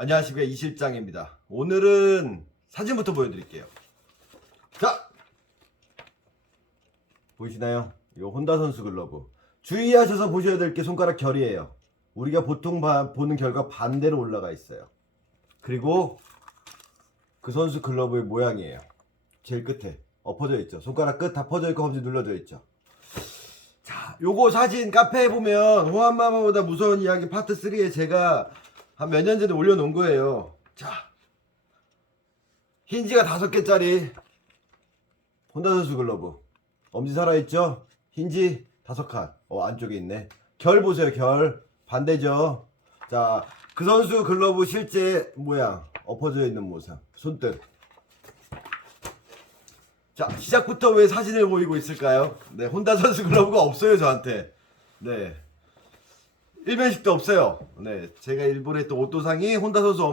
안녕하십니까, 이 실장입니다. 오늘은 사진부터 보여드릴게요. 자, 보이시나요? 이거 혼다 선수 글러브. 주의하셔서 보셔야 될 게 손가락 결이에요. 우리가 보통 보는 결과 반대로 올라가 있어요. 그리고 그 선수 글러브의 모양이에요. 제일 끝에 엎어져 있죠. 손가락 끝 다 퍼져 있고 검지 눌러져 있죠. 자, 요거 사진 카페에 보면 호환마마보다 무서운 이야기 파트 3에 제가 한 몇 년 전에 올려놓은 거예요. 자, 힌지가 5개짜리 혼다 선수 글러브. 엄지 살아있죠? 힌지 5칸. 안쪽에 있네. 결 보세요, 결. 반대죠. 자, 그 선수 글러브 실제 모양. 엎어져 있는 모습. 손등. 자, 시작부터 왜 사진을 보이고 있을까요? 네, 혼다 선수 글러브가 없어요, 저한테. 네. 일면식도 없어요. 네, 제가 일본에 또 오토상이 혼다 선수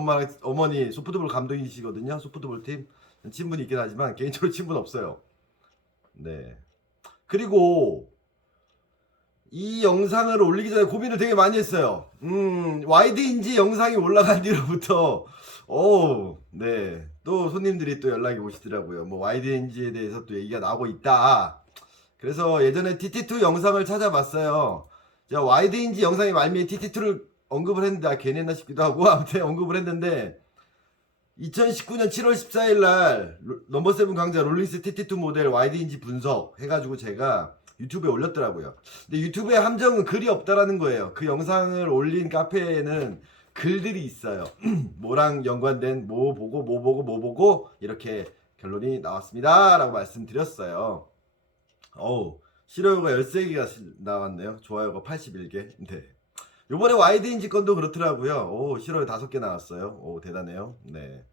어머니 소프트볼 감독이시거든요. 소프트볼 팀. 친분이 있긴 하지만 개인적으로 친분 없어요. 네. 그리고 이 영상을 올리기 전에 고민을 되게 많이 했어요. 와이드인지 영상이 올라간 뒤로부터 네. 또 손님들이 또 연락이 오시더라고요. 뭐 와이드인지에 대해서 또 얘기가 나오고 있다. 그래서 예전에 TT2 영상을 찾아봤어요. 제가 와이드인지 영상이 말미에 TT2를 언급을 했는데 괜히 했나 싶기도 하고 아무튼 언급을 했는데 2019년 7월 14일 날 넘버7 강좌 롤링스 TT2 모델 와이드인지 분석 해가지고 제가 유튜브에 올렸더라고요. 근데 유튜브에 함정은 글이 없다라는 거예요. 그 영상을 올린 카페에는 글들이 있어요. 뭐랑 연관된 뭐 보고 이렇게 결론이 나왔습니다 라고 말씀드렸어요. 싫어요가 13개가 나왔네요. 좋아요가 81개. 네. 요번에 와이드인지 건도 그렇더라고요. 싫어요 5개 나왔어요. 대단해요. 네.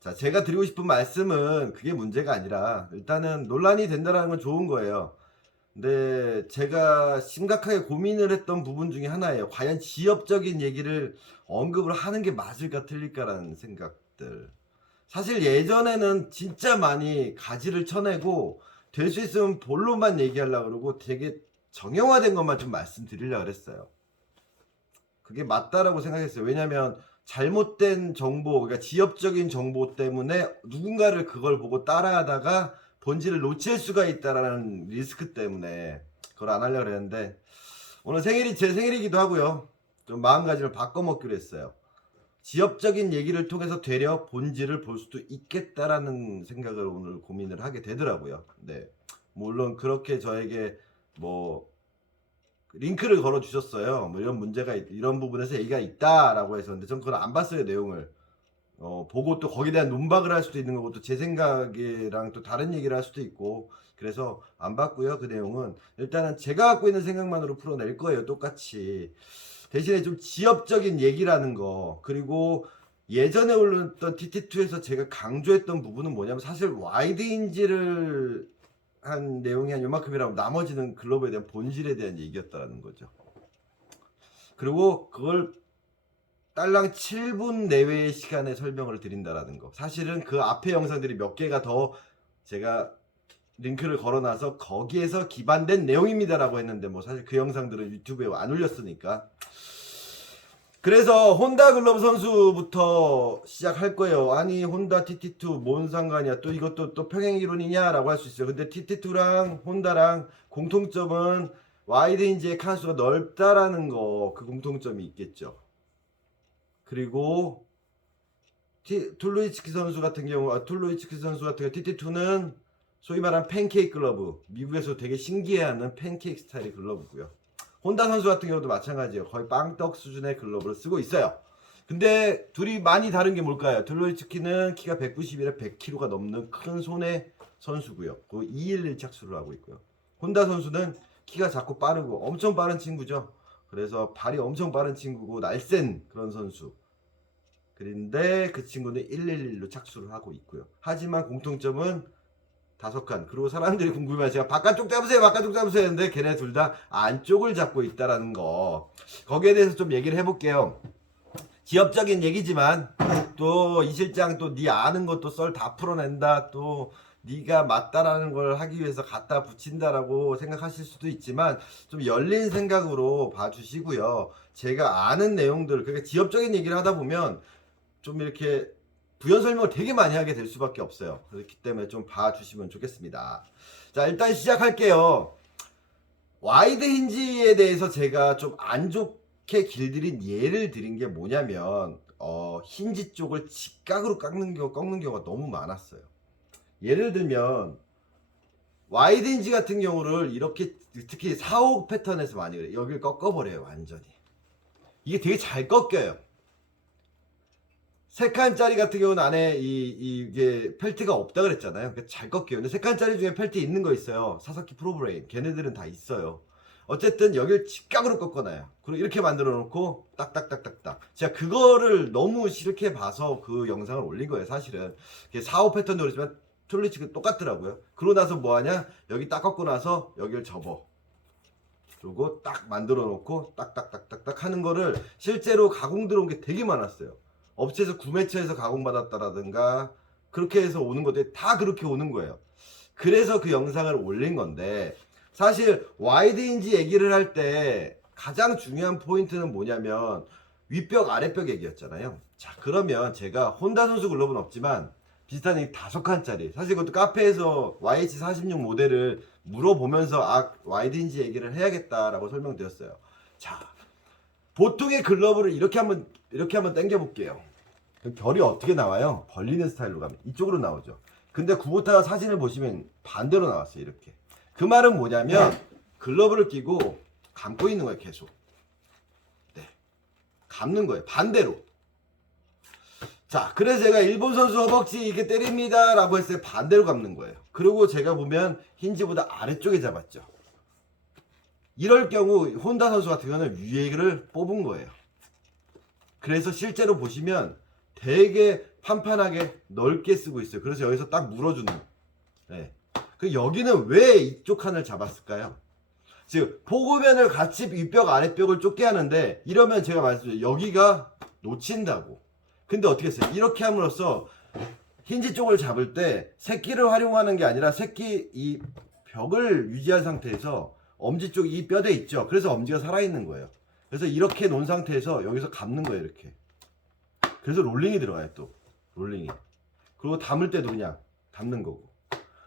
자, 제가 드리고 싶은 말씀은 그게 문제가 아니라 일단은 논란이 된다는 건 좋은 거예요. 근데 제가 심각하게 고민을 했던 부분 중에 하나예요. 과연 지엽적인 얘기를 언급을 하는 게 맞을까 틀릴까라는 생각들. 사실 예전에는 진짜 많이 가지를 쳐내고 될 수 있으면 본론만 얘기하려고 그러고 되게 정형화된 것만 좀 말씀드리려고 그랬어요. 그게 맞다라고 생각했어요. 왜냐면 잘못된 정보, 그러니까 지엽적인 정보 때문에 누군가를 그걸 보고 따라하다가 본질을 놓칠 수가 있다라는 리스크 때문에 그걸 안 하려고 그랬는데 오늘 제 생일이기도 하고요. 좀 마음가짐을 바꿔먹기로 했어요. 지엽적인 얘기를 통해서 되려 본질을 볼 수도 있겠다라는 생각을 오늘 고민을 하게 되더라고요. 네. 물론 그렇게 저에게 뭐 링크를 걸어 주셨어요. 뭐 이런 문제가 이런 부분에서 얘기가 있다라고 해서. 근데 전 그걸 안 봤어요, 내용을. 보고 또 거기에 대한 논박을 할 수도 있는 거고 또 제 생각이랑 또 다른 얘기를 할 수도 있고 그래서 안 봤고요. 그 내용은 일단은 제가 갖고 있는 생각만으로 풀어낼 거예요. 똑같이. 대신에 좀 지엽적인 얘기라는 거 그리고 예전에 올렸던 TT2에서 제가 강조했던 부분은 뭐냐면 사실 와이드인지를 한 내용이 한 요만큼이라고 나머지는 글로벌에 대한 본질에 대한 얘기였다는 거죠. 그리고 그걸 딸랑 7분 내외의 시간에 설명을 드린다라는 거. 사실은 그 앞에 영상들이 몇 개가 더 제가 링크를 걸어놔서 거기에서 기반된 내용입니다라고 했는데 뭐 사실 그 영상들은 유튜브에 안 올렸으니까. 그래서 혼다 글러브 선수부터 시작할 거예요. 아니 혼다 TT2 뭔 상관이야? 또 이것도 또 평행이론이냐라고 할 수 있어요. 근데 TT2랑 혼다랑 공통점은 와이드인지의 칸수가 넓다라는 거, 그 공통점이 있겠죠. 그리고 툴로이츠키 선수 같은 경우 TT2는 소위 말하는 팬케이크 글러브, 미국에서 되게 신기해하는 팬케이크 스타일의 글러브고요. 혼다 선수 같은 경우도 마찬가지예요. 거의 빵떡 수준의 글러브를 쓰고 있어요. 근데 둘이 많이 다른 게 뭘까요? 툴로이츠키는 키가 190이라 100kg가 넘는 큰 손의 선수고요. 그 211 착수를 하고 있고요. 혼다 선수는 키가 작고 빠르고 엄청 빠른 친구죠. 그래서 발이 엄청 빠른 친구고 날쌘 그런 선수. 그런데 그 친구는 111로 착수를 하고 있고요. 하지만 공통점은 5칸. 그리고 사람들이 궁금해요. 제가 바깥쪽 잡으세요 했는데 걔네 둘 다 안쪽을 잡고 있다라는 거. 거기에 대해서 좀 얘기를 해볼게요. 지엽적인 얘기지만 또 이 실장 또 네 아는 것도 썰 다 풀어낸다. 또 네가 맞다라는 걸 하기 위해서 갖다 붙인다라고 생각하실 수도 있지만 좀 열린 생각으로 봐주시고요. 제가 아는 내용들, 그러니까 지엽적인 얘기를 하다 보면 좀 이렇게 부연 설명을 되게 많이 하게 될 수밖에 없어요. 그렇기 때문에 좀 봐주시면 좋겠습니다. 자, 일단 시작할게요. 와이드 힌지에 대해서 제가 좀 안 좋게 길들인 예를 드린 게 뭐냐면 힌지 쪽을 직각으로 꺾는 경우가 너무 많았어요. 예를 들면 와이드 힌지 같은 경우를 이렇게 특히 4호 패턴에서 많이 그래요. 여기를 꺾어버려요. 완전히. 이게 되게 잘 꺾여요. 3칸짜리 같은 경우는 안에 이게 펠트가 없다 그랬잖아요. 그러니까 잘 꺾여요. 근데 3칸짜리 중에 펠트 있는 거 있어요. 사사키 프로브레인. 걔네들은 다 있어요. 어쨌든 여기를 직각으로 꺾어놔요. 그리고 이렇게 만들어 놓고 딱딱딱딱딱. 제가 그거를 너무 싫게 봐서 그 영상을 올린 거예요. 사실은 4호 패턴도 그렇지만 툴리치가 똑같더라고요. 그러고 나서 뭐하냐, 여기 딱 꺾고 나서 여기를 접어, 그리고 딱 만들어 놓고 딱딱딱딱딱 하는 거를 실제로 가공 들어온 게 되게 많았어요. 업체에서 구매처에서 가공받았다라든가 그렇게 해서 오는 것들이 다 그렇게 오는 거예요. 그래서 그 영상을 올린 건데, 사실 와이드인지 얘기를 할 때 가장 중요한 포인트는 뭐냐면 윗벽 아랫벽 얘기였잖아요. 자, 그러면 제가 혼다 선수 글러브는 없지만 비슷한 이 5칸짜리, 사실 그것도 카페에서 YH46 모델을 물어보면서 와이드인지 얘기를 해야겠다라고 설명드렸어요. 자, 보통의 글러브를 이렇게 한번 당겨 볼게요. 결이 어떻게 나와요? 벌리는 스타일로 가면 이쪽으로 나오죠. 근데 구보타 사진을 보시면 반대로 나왔어요. 이렇게. 그 말은 뭐냐면 글러브를 끼고 감고 있는 거예요. 계속. 네, 감는 거예요. 반대로. 자, 그래서 제가 일본 선수 허벅지 이렇게 때립니다 라고 했을 때 반대로 감는 거예요. 그리고 제가 보면 힌지보다 아래쪽에 잡았죠. 이럴 경우 혼다 선수 같은 경우는 위에를 뽑은 거예요. 그래서 실제로 보시면 되게 판판하게 넓게 쓰고 있어요. 그래서 여기서 딱 물어주는. 네. 그 여기는 왜 이쪽 칸을 잡았을까요? 즉 포구면을 같이 윗벽 아랫벽을 좁게 하는데, 이러면 제가 말씀드렸죠. 여기가 놓친다고. 근데 어떻게 했어요? 이렇게 함으로써 힌지 쪽을 잡을 때 새끼를 활용하는 게 아니라 새끼 이 벽을 유지한 상태에서 엄지 쪽 이 뼈대 있죠. 그래서 엄지가 살아있는 거예요. 그래서 이렇게 놓은 상태에서 여기서 감는 거예요. 이렇게. 그래서 롤링이 들어가요. 또 롤링이. 그리고 담을 때도 그냥 담는 거고.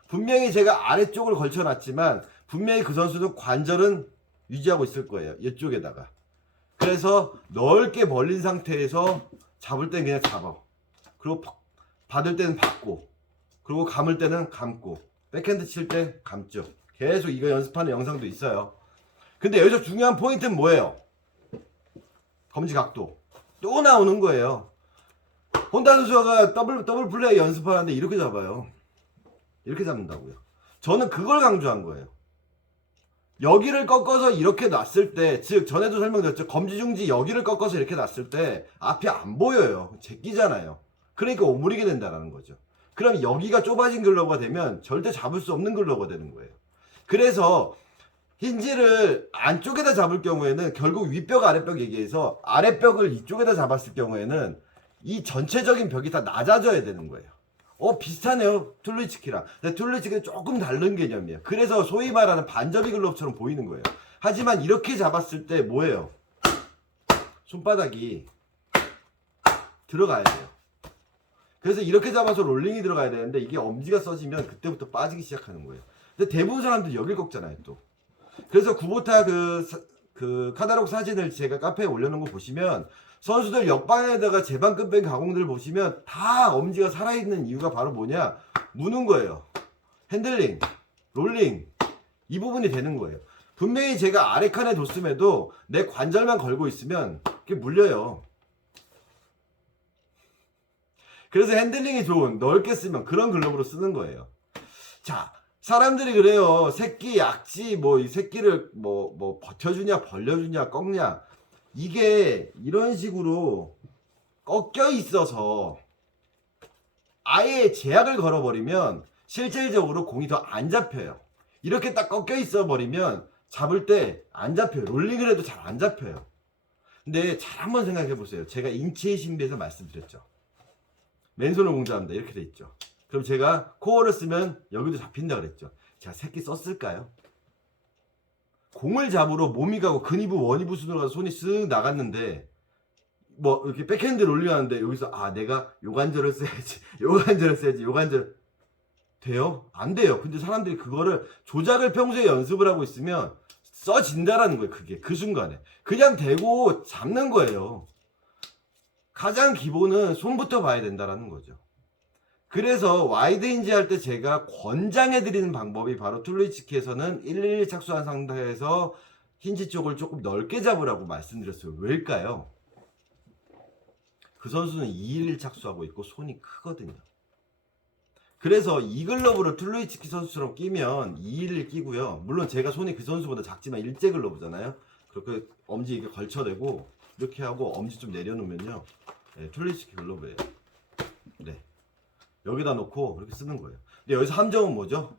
분명히 제가 아래쪽을 걸쳐놨지만 분명히 그 선수도 관절은 유지하고 있을 거예요. 이쪽에다가. 그래서 넓게 벌린 상태에서 잡을 때는 그냥 잡아. 그리고 받을 때는 받고, 그리고 감을 때는 감고, 백핸드 칠 때 감죠. 계속 이거 연습하는 영상도 있어요. 근데 여기서 중요한 포인트는 뭐예요? 검지 각도. 또 나오는 거예요. 혼다 선수가 더블 플레이 연습하는데 이렇게 잡아요. 이렇게 잡는다고요. 저는 그걸 강조한 거예요. 여기를 꺾어서 이렇게 놨을 때, 즉 전에도 설명드렸죠. 검지중지 여기를 꺾어서 이렇게 놨을 때 앞이 안 보여요. 제끼잖아요. 그러니까 오므리게 된다는 거죠. 그럼 여기가 좁아진 글러브가 되면 절대 잡을 수 없는 글러브가 되는 거예요. 그래서 힌지를 안쪽에다 잡을 경우에는 결국 윗벽 아랫벽 얘기해서 아랫벽을 이쪽에다 잡았을 경우에는 이 전체적인 벽이 다 낮아져야 되는 거예요. 비슷하네요. 툴리치키랑. 근데 툴리치키는 조금 다른 개념이에요. 그래서 소위 말하는 반접이 글러브처럼 보이는 거예요. 하지만 이렇게 잡았을 때 뭐예요? 손바닥이 들어가야 돼요. 그래서 이렇게 잡아서 롤링이 들어가야 되는데 이게 엄지가 써지면 그때부터 빠지기 시작하는 거예요. 근데 대부분 사람들이 여길 꺾잖아요. 또. 그래서 구보타 그 카다록 사진을 제가 카페에 올려놓은 거 보시면 선수들 역방에다가 제방급백 가공들을 보시면 다 엄지가 살아있는 이유가 바로 뭐냐? 무는 거예요. 핸들링, 롤링, 이 부분이 되는 거예요. 분명히 제가 아래 칸에 뒀음에도 내 관절만 걸고 있으면 그게 물려요. 그래서 핸들링이 좋은, 넓게 쓰면 그런 글러브로 쓰는 거예요. 자, 사람들이 그래요. 새끼 약지 이 새끼를 버텨주냐 벌려주냐 꺾냐, 이게 이런 식으로 꺾여 있어서 아예 제약을 걸어버리면 실질적으로 공이 더 안 잡혀요. 이렇게 딱 꺾여 있어 버리면 잡을 때 안 잡혀요. 롤링을 해도 잘 안 잡혀요. 근데 잘 한번 생각해 보세요. 제가 인체의 신비에서 말씀드렸죠. 맨손을 공부합니다. 이렇게 돼 있죠. 그럼 제가 코어를 쓰면 여기도 잡힌다 그랬죠. 제가 새끼 썼을까요? 공을 잡으러 몸이 가고 근위부 원위부 순으로 가서 손이 쓱 나갔는데 뭐 이렇게 백핸드를 올려하는데 여기서 아 내가 요 관절을 써야지 요 관절을 써야지 요 관절 돼요? 안 돼요. 근데 사람들이 그거를 조작을 평소에 연습을 하고 있으면 써진다라는 거예요. 그게 그 순간에 그냥 대고 잡는 거예요. 가장 기본은 손부터 봐야 된다라는 거죠. 그래서 와이드 힌지 할 때 제가 권장해 드리는 방법이 바로 툴루이치키에서는 111 착수한 상태에서 힌지 쪽을 조금 넓게 잡으라고 말씀드렸어요. 왜일까요? 그 선수는 211 착수하고 있고 손이 크거든요. 그래서 이 글러브를 툴루이치키 선수처럼 끼면 211 끼고요. 물론 제가 손이 그 선수보다 작지만 일제 글러브잖아요. 그렇게 엄지 이렇게 걸쳐대고 이렇게 하고 엄지 좀 내려놓으면요. 네, 툴루이치키 글러브예요. 네. 여기다 놓고 이렇게 쓰는 거예요. 근데 여기서 함정은 뭐죠?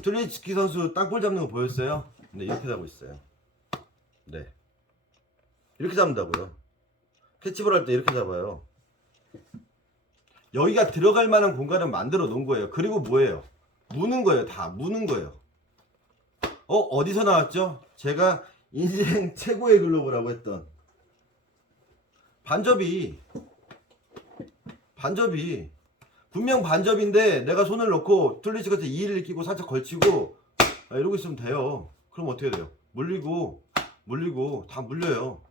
툴루이치키 선수 땅볼 잡는 거 보였어요? 근데 이렇게 잡고 있어요. 네. 이렇게 잡는다고요. 캐치볼 할 때 이렇게 잡아요. 여기가 들어갈 만한 공간을 만들어 놓은 거예요. 그리고 뭐예요? 무는 거예요. 다 무는 거예요. 어디서 나왔죠? 제가 인생 최고의 글로브라고 했던 반접이 분명 반접인데 내가 손을 넣고 툴루이치키한테 211 끼고 살짝 걸치고 이러고 있으면 돼요. 그럼 어떻게 돼요? 물리고 다 물려요.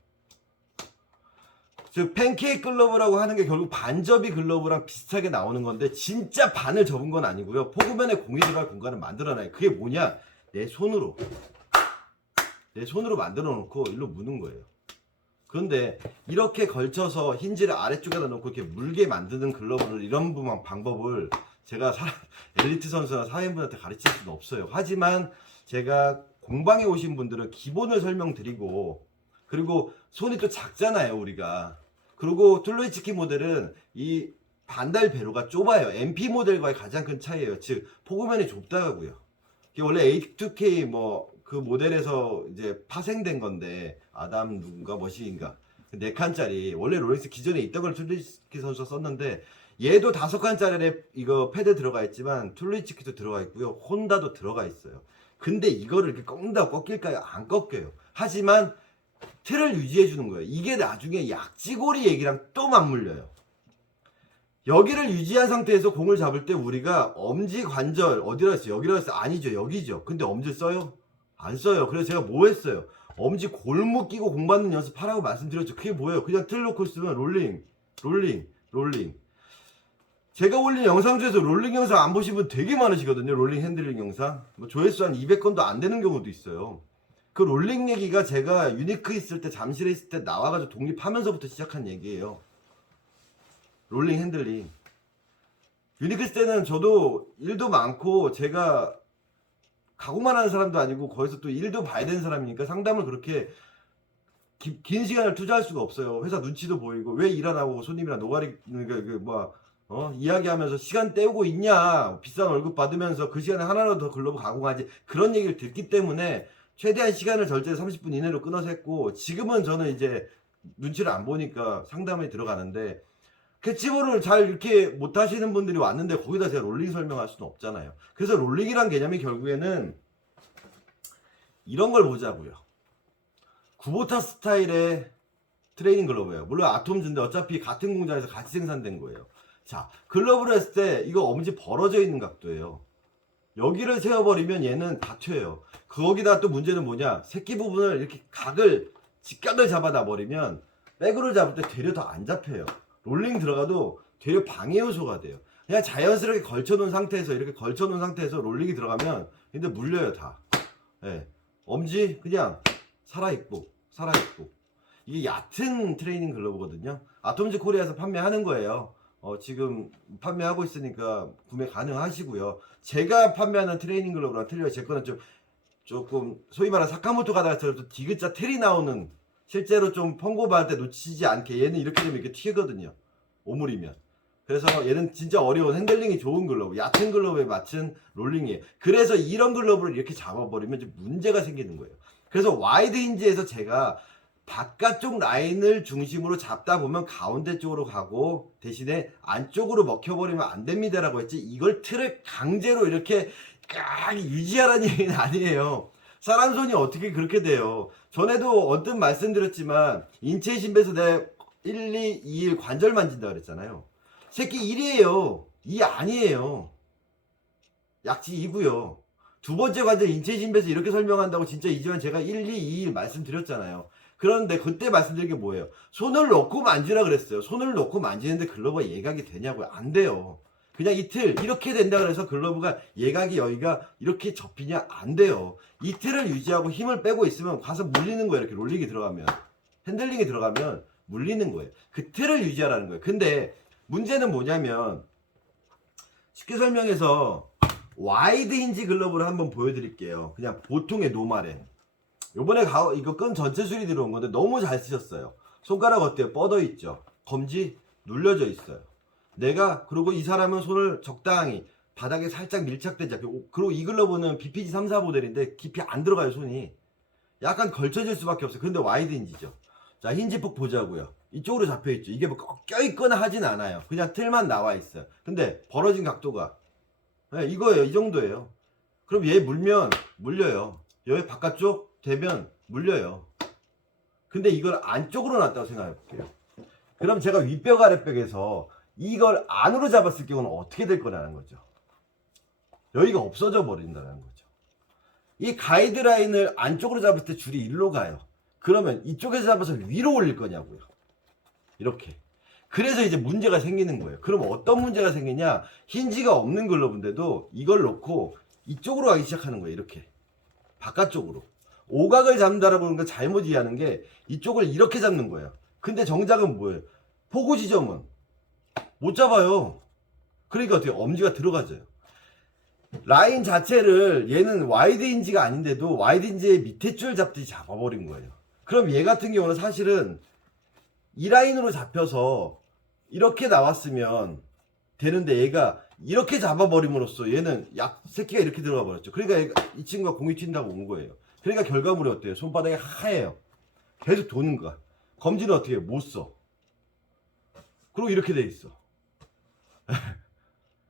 즉 팬케이크 글러브라고 하는 게 결국 반접이 글러브랑 비슷하게 나오는 건데 진짜 반을 접은 건 아니고요. 포그맨에 공이 들어갈 공간을 만들어놔요. 그게 뭐냐? 내 손으로 만들어 놓고 일로 무는 거예요. 그런데 이렇게 걸쳐서 힌지를 아래쪽에다 놓고 이렇게 물게 만드는 글러브를 이런 방법을 제가 엘리트 선수나 사회인분한테 가르칠 수는 없어요. 하지만 제가 공방에 오신 분들은 기본을 설명드리고 그리고 손이 또 작잖아요 우리가. 그리고 툴루이치키 모델은 이 반달 배로가 좁아요. MP 모델과의 가장 큰 차이예요. 즉 포그맨이 좁다고요. 이게 원래 A2K 뭐 그 모델에서 이제 파생된 건데 아담 누군가 머시인가 4칸짜리 원래 롤렉스 기존에 있던 걸 툴루이치키 선수가 썼는데 얘도 5칸짜리에 이거 패드 들어가 있지만 툴루이치키도 들어가 있고요. 혼다도 들어가 있어요. 근데 이거를 이렇게 꺾는다고 꺾일까요? 안 꺾여요. 하지만 틀을 유지해 주는 거예요. 이게 나중에 약지고리 얘기랑 또 맞물려요. 여기를 유지한 상태에서 공을 잡을 때 우리가 엄지 관절 어디라 했어요? 여기라 했어요? 아니죠. 여기죠. 근데 엄지 써요? 안 써요. 그래서 제가 뭐 했어요? 엄지 골무 끼고 공 받는 연습하라고 말씀드렸죠. 그게 뭐예요? 그냥 틀 놓고 있으면 롤링. 제가 올린 영상 중에서 롤링 영상 안 보신 분 되게 많으시거든요. 롤링 핸들링 영상. 뭐 조회수 한 200건도 안 되는 경우도 있어요. 그 롤링 얘기가 제가 유니크 있을 때 잠실에 있을 때 나와가지고 독립하면서부터 시작한 얘기예요. 롤링 핸들링. 유니크 있을 때는 저도 일도 많고 제가 가고만 하는 사람도 아니고 거기서 또 일도 봐야 되는 사람이니까 상담을 그렇게 긴 시간을 투자할 수가 없어요. 회사 눈치도 보이고 왜 일 안 하고 손님이랑 노가리 이야기하면서 시간 때우고 있냐, 비싼 월급 받으면서 그 시간에 하나라도 더 글러브 가공하지, 그런 얘기를 듣기 때문에 최대한 시간을 절제 30분 이내로 끊어서 했고, 지금은 저는 이제 눈치를 안 보니까 상담에 들어가는데, 캐치볼을 잘 이렇게 못 하시는 분들이 왔는데 거기다 제가 롤링 설명할 수는 없잖아요. 그래서 롤링이란 개념이 결국에는 이런 걸 보자고요. 구보타 스타일의 트레이닝 글러브예요. 물론 아톰즈인데 어차피 같은 공장에서 같이 생산된 거예요. 자, 글러브를 했을 때 이거 엄지 벌어져 있는 각도예요. 여기를 세워버리면 얘는 다 튀어요. 거기다 또 문제는 뭐냐, 새끼 부분을 이렇게 직각을 잡아놔 버리면 백으로 잡을 때 되려 더 안 잡혀요. 롤링 들어가도 되려 방해 요소가 돼요. 그냥 자연스럽게 걸쳐놓은 상태에서, 이렇게 걸쳐놓은 상태에서 롤링이 들어가면 근데 물려요 다. 네. 엄지 그냥 살아있고 이게 얕은 트레이닝 글러브거든요. 아톰즈 코리아에서 판매하는 거예요. 지금 판매하고 있으니까 구매 가능하시고요. 제가 판매하는 트레이닝 글러브랑 틀려요. 제 거는 조금 소위 말하는 사카모토 가다가 디귿자 텔이 나오는, 실제로 좀 펑고바할 때 놓치지 않게, 얘는 이렇게 되면 이렇게 튀거든요. 오물이면. 그래서 얘는 진짜 어려운, 핸들링이 좋은 글러브, 얕은 글러브에 맞춘 롤링이에요. 그래서 이런 글러브를 이렇게 잡아버리면 좀 문제가 생기는 거예요. 그래서 와이드 힌지에서 제가 바깥쪽 라인을 중심으로 잡다 보면 가운데 쪽으로 가고 대신에 안쪽으로 먹혀버리면 안 됩니다라고 했지, 이걸 틀을 강제로 이렇게 깍 유지하라는 얘기는 아니에요. 사람 손이 어떻게 그렇게 돼요. 전에도 언뜻 말씀드렸지만 인체 신배에서 내가 1, 2, 2일 관절 만진다 그랬잖아요. 새끼 1이에요. 2 아니에요. 약지 2고요. 두 번째 관절 인체 신배에서 이렇게 설명한다고 진짜 이지만 제가 1, 2, 2일 말씀드렸잖아요. 그런데 그때 말씀드린 게 뭐예요? 손을 놓고 만지라 그랬어요. 손을 놓고 만지는데 글러브가 예각이 되냐고요? 안 돼요. 그냥 이틀 이렇게 된다 그래서 글러브가 예각이 여기가 이렇게 접히냐? 안 돼요. 이 틀을 유지하고 힘을 빼고 있으면 가서 물리는 거예요. 이렇게 롤링이 들어가면, 핸들링이 들어가면 물리는 거예요. 그 틀을 유지하라는 거예요. 근데 문제는 뭐냐면, 쉽게 설명해서 와이드 힌지 글러브를 한번 보여드릴게요. 그냥 보통의 노말에. 요번에 이거 끈 전체 수리 들어온 건데 너무 잘 쓰셨어요. 손가락 어때요? 뻗어 있죠? 검지 눌려져 있어요. 그리고 이 사람은 손을 적당히 바닥에 살짝 밀착되지 않게, 그리고 이 글러브는 BPG 34 모델인데 깊이 안 들어가요. 손이 약간 걸쳐질 수밖에 없어요. 근데 와이드 힌지죠. 자, 힌지폭 보자고요. 이쪽으로 잡혀있죠. 이게 뭐 껴있거나 하진 않아요. 그냥 틀만 나와 있어요. 근데 벌어진 각도가, 네, 이거예요. 이 정도예요. 그럼 얘 물면 물려요. 여기 바깥쪽 되면 물려요. 근데 이걸 안쪽으로 놨다고 생각해 볼게요. 그럼 제가 윗벽 아랫벽에서 이걸 안으로 잡았을 경우는 어떻게 될 거라는 거죠. 여기가 없어져 버린다는 거죠. 이 가이드라인을 안쪽으로 잡을 때 줄이 일로 가요. 그러면 이쪽에서 잡아서 위로 올릴 거냐고요. 이렇게. 그래서 이제 문제가 생기는 거예요. 그럼 어떤 문제가 생기냐? 힌지가 없는 글러브인데도 이걸 놓고 이쪽으로 가기 시작하는 거예요. 이렇게 바깥쪽으로 오각을 잡는다라고 하는 걸 잘못 이해하는 게, 이쪽을 이렇게 잡는 거예요. 근데 정작은 뭐예요? 포구 지점은 못 잡아요. 그러니까 어떻게 엄지가 들어가져요. 라인 자체를, 얘는 와이드 힌지가 아닌데도 와이드 힌지의 밑에 줄 잡듯이 잡아버린 거예요. 그럼 얘 같은 경우는 사실은 이 라인으로 잡혀서 이렇게 나왔으면 되는데 얘가 이렇게 잡아버림으로써 얘는 새끼가 이렇게 들어가 버렸죠. 그러니까 이 친구가 공이 튄다고 온 거예요. 그러니까 결과물이 어때요? 손바닥이 하얘요. 계속 도는 거야. 검지는 어떻게 해요? 못 써. 그리고 이렇게 돼 있어.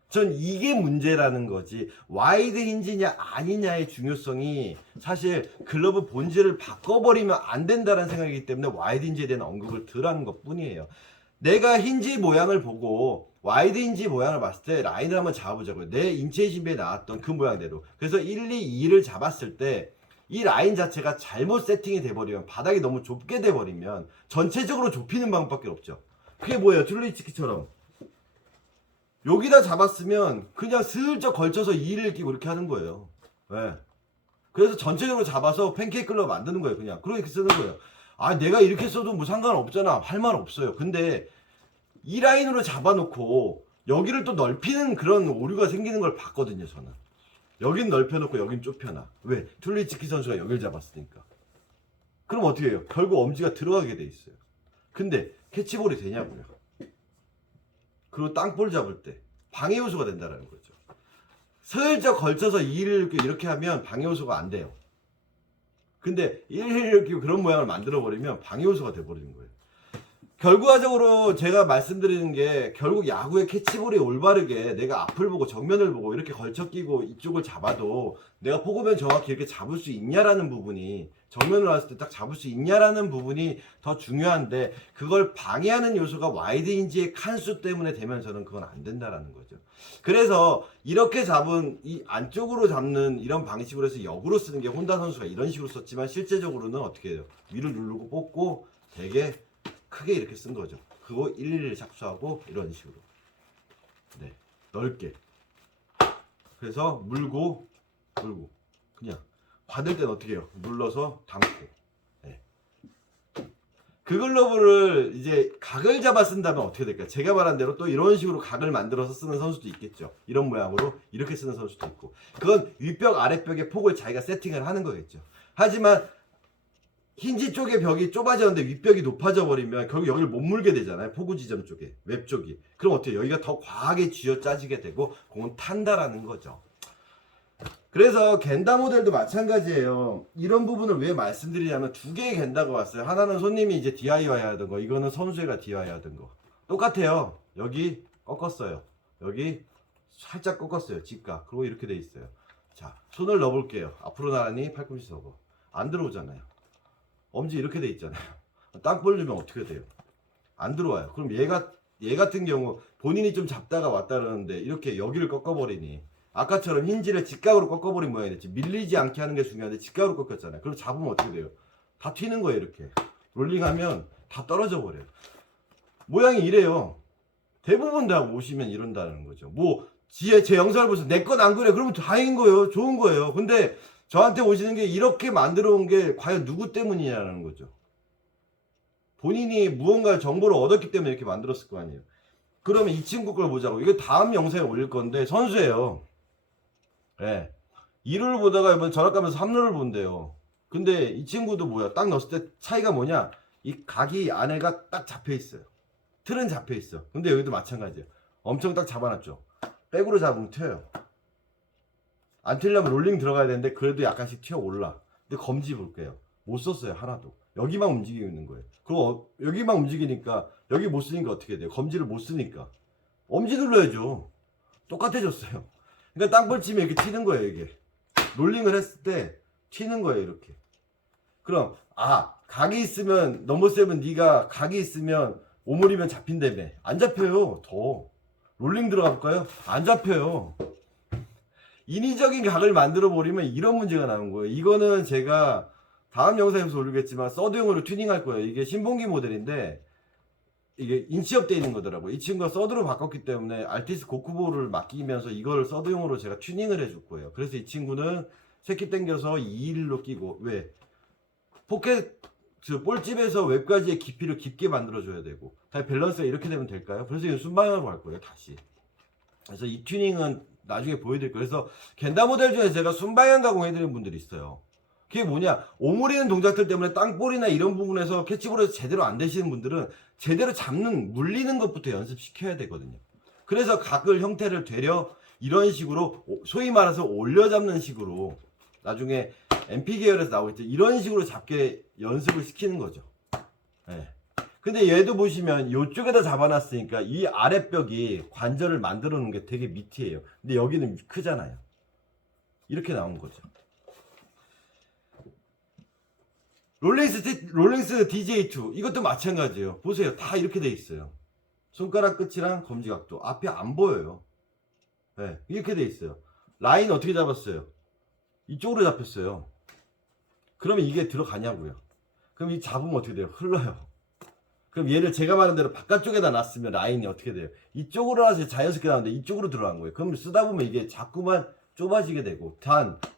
전 이게 문제라는 거지, 와이드 힌지냐 아니냐의 중요성이 사실 글러브 본질을 바꿔버리면 안 된다는 생각이기 때문에 와이드 힌지에 대한 언급을 덜 하는 것 뿐이에요. 내가 힌지 모양을 보고 와이드 힌지 모양을 봤을 때 라인을 한번 잡아보자고요. 내 인체 신비에 나왔던 그 모양대로. 그래서 1, 2, 2를 잡았을 때 이 라인 자체가 잘못 세팅이 돼버리면, 바닥이 너무 좁게 돼버리면 전체적으로 좁히는 방법밖에 없죠. 그게 뭐예요? 툴리치키처럼 여기다 잡았으면 그냥 슬쩍 걸쳐서 2를 끼고 이렇게 하는 거예요. 네. 그래서 전체적으로 잡아서 팬케이크 글러브 만드는 거예요. 그냥 그렇게 쓰는 거예요. 아, 내가 이렇게 써도 뭐 상관없잖아, 할 말 없어요. 근데 이 라인으로 잡아놓고 여기를 또 넓히는 그런 오류가 생기는 걸 봤거든요. 저는 여긴 넓혀놓고 여긴 좁혀놔. 왜? 툴리치키 선수가 여길 잡았으니까. 그럼 어떻게 해요? 결국 엄지가 들어가게 돼 있어요. 근데 캐치볼이 되냐고요. 그리고 땅볼 잡을 때 방해 요소가 된다는 거죠. 슬쩍 걸쳐서 2를 이렇게 하면 방해 요소가 안 돼요. 근데 1을 이렇게 그런 모양을 만들어 버리면 방해 요소가 돼 버리는 거예요. 결과적으로 제가 말씀드리는 게, 결국 야구의 캐치볼이 올바르게 내가 앞을 보고 정면을 보고 이렇게 걸쳐 끼고 이쪽을 잡아도 내가 포구면 정확히 이렇게 잡을 수 있냐라는 부분이, 정면으로 왔을 때 딱 잡을 수 있냐라는 부분이 더 중요한데, 그걸 방해하는 요소가 와이드 힌지의 칸수 때문에 되면 저는 그건 안 된다라는 거죠. 그래서 이렇게 잡은 이 안쪽으로 잡는 이런 방식으로 해서 역으로 쓰는 게, 혼다 선수가 이런 식으로 썼지만 실제적으로는 어떻게 해요? 위로 누르고 뽑고 되게 크게 이렇게 쓴 거죠. 그거 일일이 착수하고 이런 식으로, 네, 넓게. 그래서 물고 그냥 받을 때는 어떻게 해요? 눌러서 담고. 네. 그 글러브를 이제 각을 잡아 쓴다면 어떻게 될까요? 제가 말한 대로 또 이런 식으로 각을 만들어서 쓰는 선수도 있겠죠. 이런 모양으로 이렇게 쓰는 선수도 있고. 그건 윗벽 아랫벽의 폭을 자기가 세팅을 하는 거겠죠. 하지만 힌지 쪽의 벽이 좁아졌는데 윗벽이 높아져 버리면 결국 여기를 못 물게 되잖아요. 포구 지점 쪽에, 웹 쪽이. 그럼 어때요? 여기가 더 과하게 쥐어 짜지게 되고 공은 탄다라는 거죠. 그래서 겐다 모델도 마찬가지예요. 이런 부분을 왜 말씀드리냐면 두 개의 겐다가 왔어요. 하나는 손님이 이제 DIY 하던 거, 이거는 선수회가 DIY 하던 거. 똑같아요. 여기 꺾었어요. 여기 살짝 꺾었어요. 직각. 그리고 이렇게 돼 있어요. 자, 손을 넣어볼게요. 앞으로 나란히 팔꿈치 접어. 안 들어오잖아요. 엄지 이렇게 돼 있잖아요. 땅 벌리면 어떻게 돼요? 안 들어와요. 그럼 얘 같은 경우 본인이 좀 잡다가 왔다 그러는데 이렇게 여기를 꺾어버리니 아까처럼 힌지를 직각으로 꺾어버린 모양이 됐지. 밀리지 않게 하는 게 중요한데 직각으로 꺾였잖아요. 그럼 잡으면 어떻게 돼요? 다 튀는 거예요. 이렇게 롤링하면 다 떨어져 버려요. 모양이 이래요. 대부분 다 오시면 이런다는 거죠. 뭐 제 영상을 보면서 내 건 안 그래 그러면 다행인 거예요. 좋은 거예요. 근데 저한테 오시는 게 이렇게 만들어 온 게 과연 누구 때문이냐는 거죠. 본인이 무언가 정보를 얻었기 때문에 이렇게 만들었을 거 아니에요. 그러면 이 친구 걸 보자고. 이거 다음 영상에 올릴 건데 선수예요. 예. 2루를 보다가 이번 전학 가면서 3루를 본대요. 근데 이 친구도 뭐야? 딱 넣었을 때 차이가 뭐냐? 이 각이 안에가 딱 잡혀 있어요. 틀은 잡혀 있어. 근데 여기도 마찬가지예요. 엄청 딱 잡아놨죠. 백으로 잡으면 튀어요. 안 튀려면 롤링 들어가야 되는데 그래도 약간씩 튀어 올라. 근데 검지 볼게요. 못 썼어요. 하나도. 여기만 움직이고 있는 거예요. 그리고 여기만 움직이니까 여기 못 쓰니까 어떻게 돼요? 검지를 못 쓰니까 엄지 눌러야죠. 똑같아졌어요. 그러니까 땅볼 치면 이렇게 튀는 거예요. 이게 롤링을 했을 때 튀는 거예요. 이렇게. 그럼 각이 있으면 넘버세븐 네가 각이 있으면 오므리면 잡힌다며. 안 잡혀요. 더 롤링 들어가 볼까요? 안 잡혀요. 인위적인 각을 만들어 버리면 이런 문제가 나온 거예요. 이거는 제가 다음 영상에서 올리겠지만 서드용으로 튜닝할 거예요. 이게 신봉기 모델인데 이게 인치업되어 있는 거더라고요. 이 친구가 서드로 바꿨기 때문에 알티스 고쿠보를 맡기면서 이걸 서드용으로 제가 튜닝을 해줄 거예요. 그래서 이 친구는 새끼 당겨서 2일로 끼고 왜? 포켓 볼집에서 웹까지의 깊이를 깊게 만들어줘야 되고 다 밸런스가 이렇게 되면 될까요? 그래서 이거 순방향으로 갈 거예요. 다시. 그래서 이 튜닝은 나중에 보여드릴 거예요. 그래서 겐다 모델 중에 제가 순방향 가공해드리는 분들이 있어요. 그게 뭐냐? 오므리는 동작들 때문에 땅볼이나 이런 부분에서 캐치볼에서 제대로 안 되시는 분들은 제대로 잡는, 물리는 것부터 연습시켜야 되거든요. 그래서 각을 형태를 되려 이런 식으로 소위 말해서 올려잡는 식으로 나중에 MP 계열에서 나오겠죠. 이런 식으로 잡게 연습을 시키는 거죠. 네. 근데 얘도 보시면 이쪽에다 잡아놨으니까 이 아랫벽이 관절을 만들어 놓은 게 되게 밑이에요. 근데 여기는 크잖아요. 이렇게 나온 거죠. 롤링스 DJ2 이것도 마찬가지예요. 보세요. 다 이렇게 돼 있어요. 손가락 끝이랑 검지각도 앞에 안 보여요. 네, 이렇게 돼 있어요. 라인 어떻게 잡았어요? 이쪽으로 잡혔어요. 그러면 이게 들어가냐고요. 그럼 이 잡으면 어떻게 돼요? 흘러요. 그럼 얘를 제가 말한 대로 바깥쪽에다 놨으면 라인이 어떻게 돼요? 이쪽으로 나서 자연스럽게 나오는데 이쪽으로 들어간 거예요. 그럼 쓰다 보면 이게 자꾸만 좁아지게 되고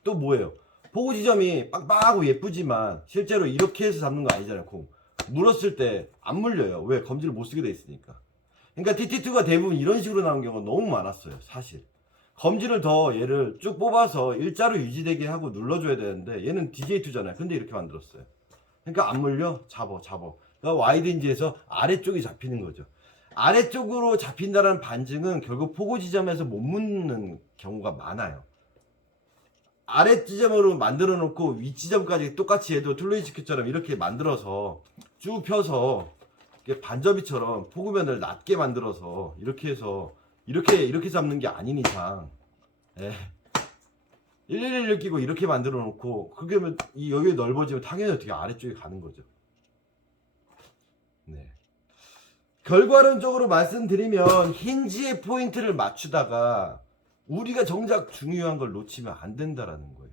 또 뭐예요? 포구 지점이 빵빵하고 예쁘지만 실제로 이렇게 해서 잡는 거 아니잖아요. 공 물었을 때 안 물려요. 왜? 검지를 못 쓰게 돼 있으니까. 그러니까 TT2가 대부분 이런 식으로 나온 경우가 너무 많았어요. 사실 검지를 더 얘를 쭉 뽑아서 일자로 유지되게 하고 눌러줘야 되는데 얘는 DJ2잖아요. 근데 이렇게 만들었어요. 그러니까 안 물려? 잡어. 그러니까 와이드인지에서 아래쪽이 잡히는 거죠. 아래쪽으로 잡힌다는 반증은 결국 포구 지점에서 못 묻는 경우가 많아요. 아래 지점으로 만들어 놓고 위 지점까지 똑같이 해도 툴루이치큐처럼 이렇게 만들어서 쭉 펴서 반접이처럼 포구면을 낮게 만들어서 이렇게 해서 이렇게 잡는 게 아닌 이상 111을 끼고 이렇게 만들어 놓고 그러면 여기 넓어지면 당연히 어떻게 아래쪽에 가는 거죠. 네. 결과론적으로 말씀드리면 힌지의 포인트를 맞추다가 우리가 정작 중요한 걸 놓치면 안 된다라는 거예요.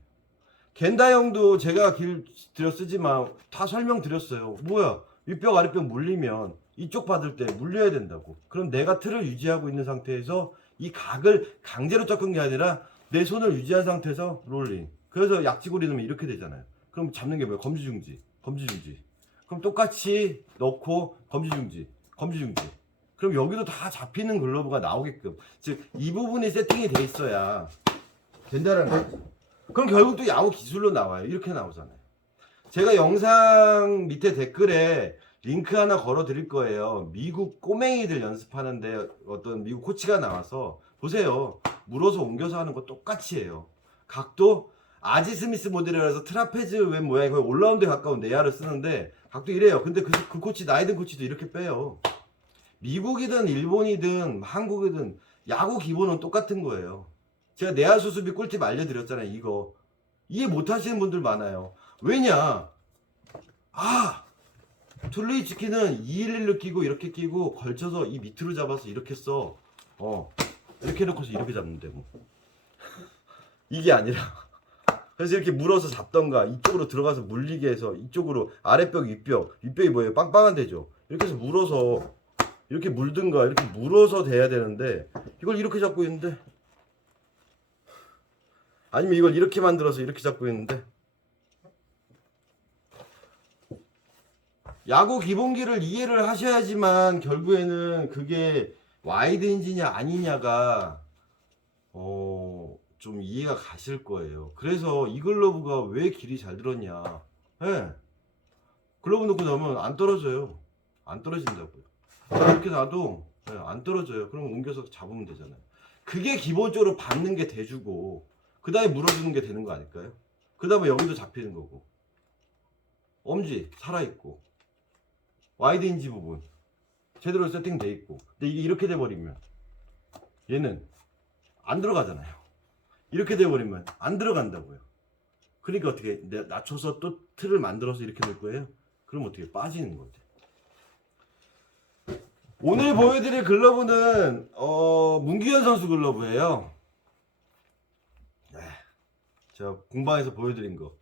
겐다 형도 제가 길 들여 쓰지만 다 설명드렸어요. 뭐야? 윗벽 아랫벽 물리면 이쪽 받을 때 물려야 된다고. 그럼 내가 틀을 유지하고 있는 상태에서 이 각을 강제로 꺾은 게 아니라 내 손을 유지한 상태에서 롤링. 그래서 약지고리 넣으면 이렇게 되잖아요. 그럼 잡는 게 뭐야? 검지중지. 그럼 똑같이 넣고 검지중지. 그럼 여기도 다 잡히는 글러브가 나오게끔. 즉 이 부분이 세팅이 돼 있어야 된다는 거죠. 그럼 결국 또 야구 기술로 나와요. 이렇게 나오잖아요. 제가 영상 밑에 댓글에 링크 하나 걸어 드릴 거예요. 미국 꼬맹이들 연습하는데 어떤 미국 코치가 나와서 보세요. 물어서 옮겨서 하는 거 똑같이 해요. 각도 아지 스미스 모델이라서 트라페즈 왼 모양이 거의 올라운드에 가까운 내야를 쓰는데 각도 이래요. 근데 그 코치 나이든 코치도 이렇게 빼요. 미국이든 일본이든 한국이든 야구 기본은 똑같은 거예요. 제가 내야 수습이 꿀팁 알려드렸잖아요. 이거 이해 못하시는 분들 많아요. 왜냐? 툴레이 치킨은 211로 끼고 이렇게 끼고 걸쳐서 이 밑으로 잡아서 이렇게 써. 이렇게 해놓고서 이렇게 잡는데 뭐. 이게 아니라 그래서 이렇게 물어서 잡던가 이쪽으로 들어가서 물리게 해서 이쪽으로 아랫벽 윗벽이 뭐예요? 빵빵한 데죠. 이렇게 해서 물어서 이렇게 물든가 이렇게 물어서 돼야 되는데 이걸 이렇게 잡고 있는데, 아니면 이걸 이렇게 만들어서 이렇게 잡고 있는데, 야구 기본기를 이해를 하셔야지만 결국에는 그게 와이드인지냐 아니냐가 좀 이해가 가실 거예요. 그래서 이 글러브가 왜 길이 잘 들었냐. 예. 글러브 넣고 나면 안 떨어져요. 안 떨어진다고요. 이렇게 놔도 안 떨어져요. 그럼 옮겨서 잡으면 되잖아요. 그게 기본적으로 받는 게 대주고 그 다음에 물어주는 게 되는 거 아닐까요? 그 다음에 여기도 잡히는 거고 엄지 살아있고 와이드 인지 부분 제대로 세팅돼 있고. 근데 이게 이렇게 돼버리면 얘는 안 들어가잖아요. 이렇게 돼버리면 안 들어간다고요. 그러니까 어떻게 낮춰서 또 틀을 만들어서 이렇게 놓을 거예요? 그럼 어떻게 빠지는 거죠. 오늘 보여드릴 글러브는 문규현 선수 글러브예요. 제가 공방에서 보여드린 거.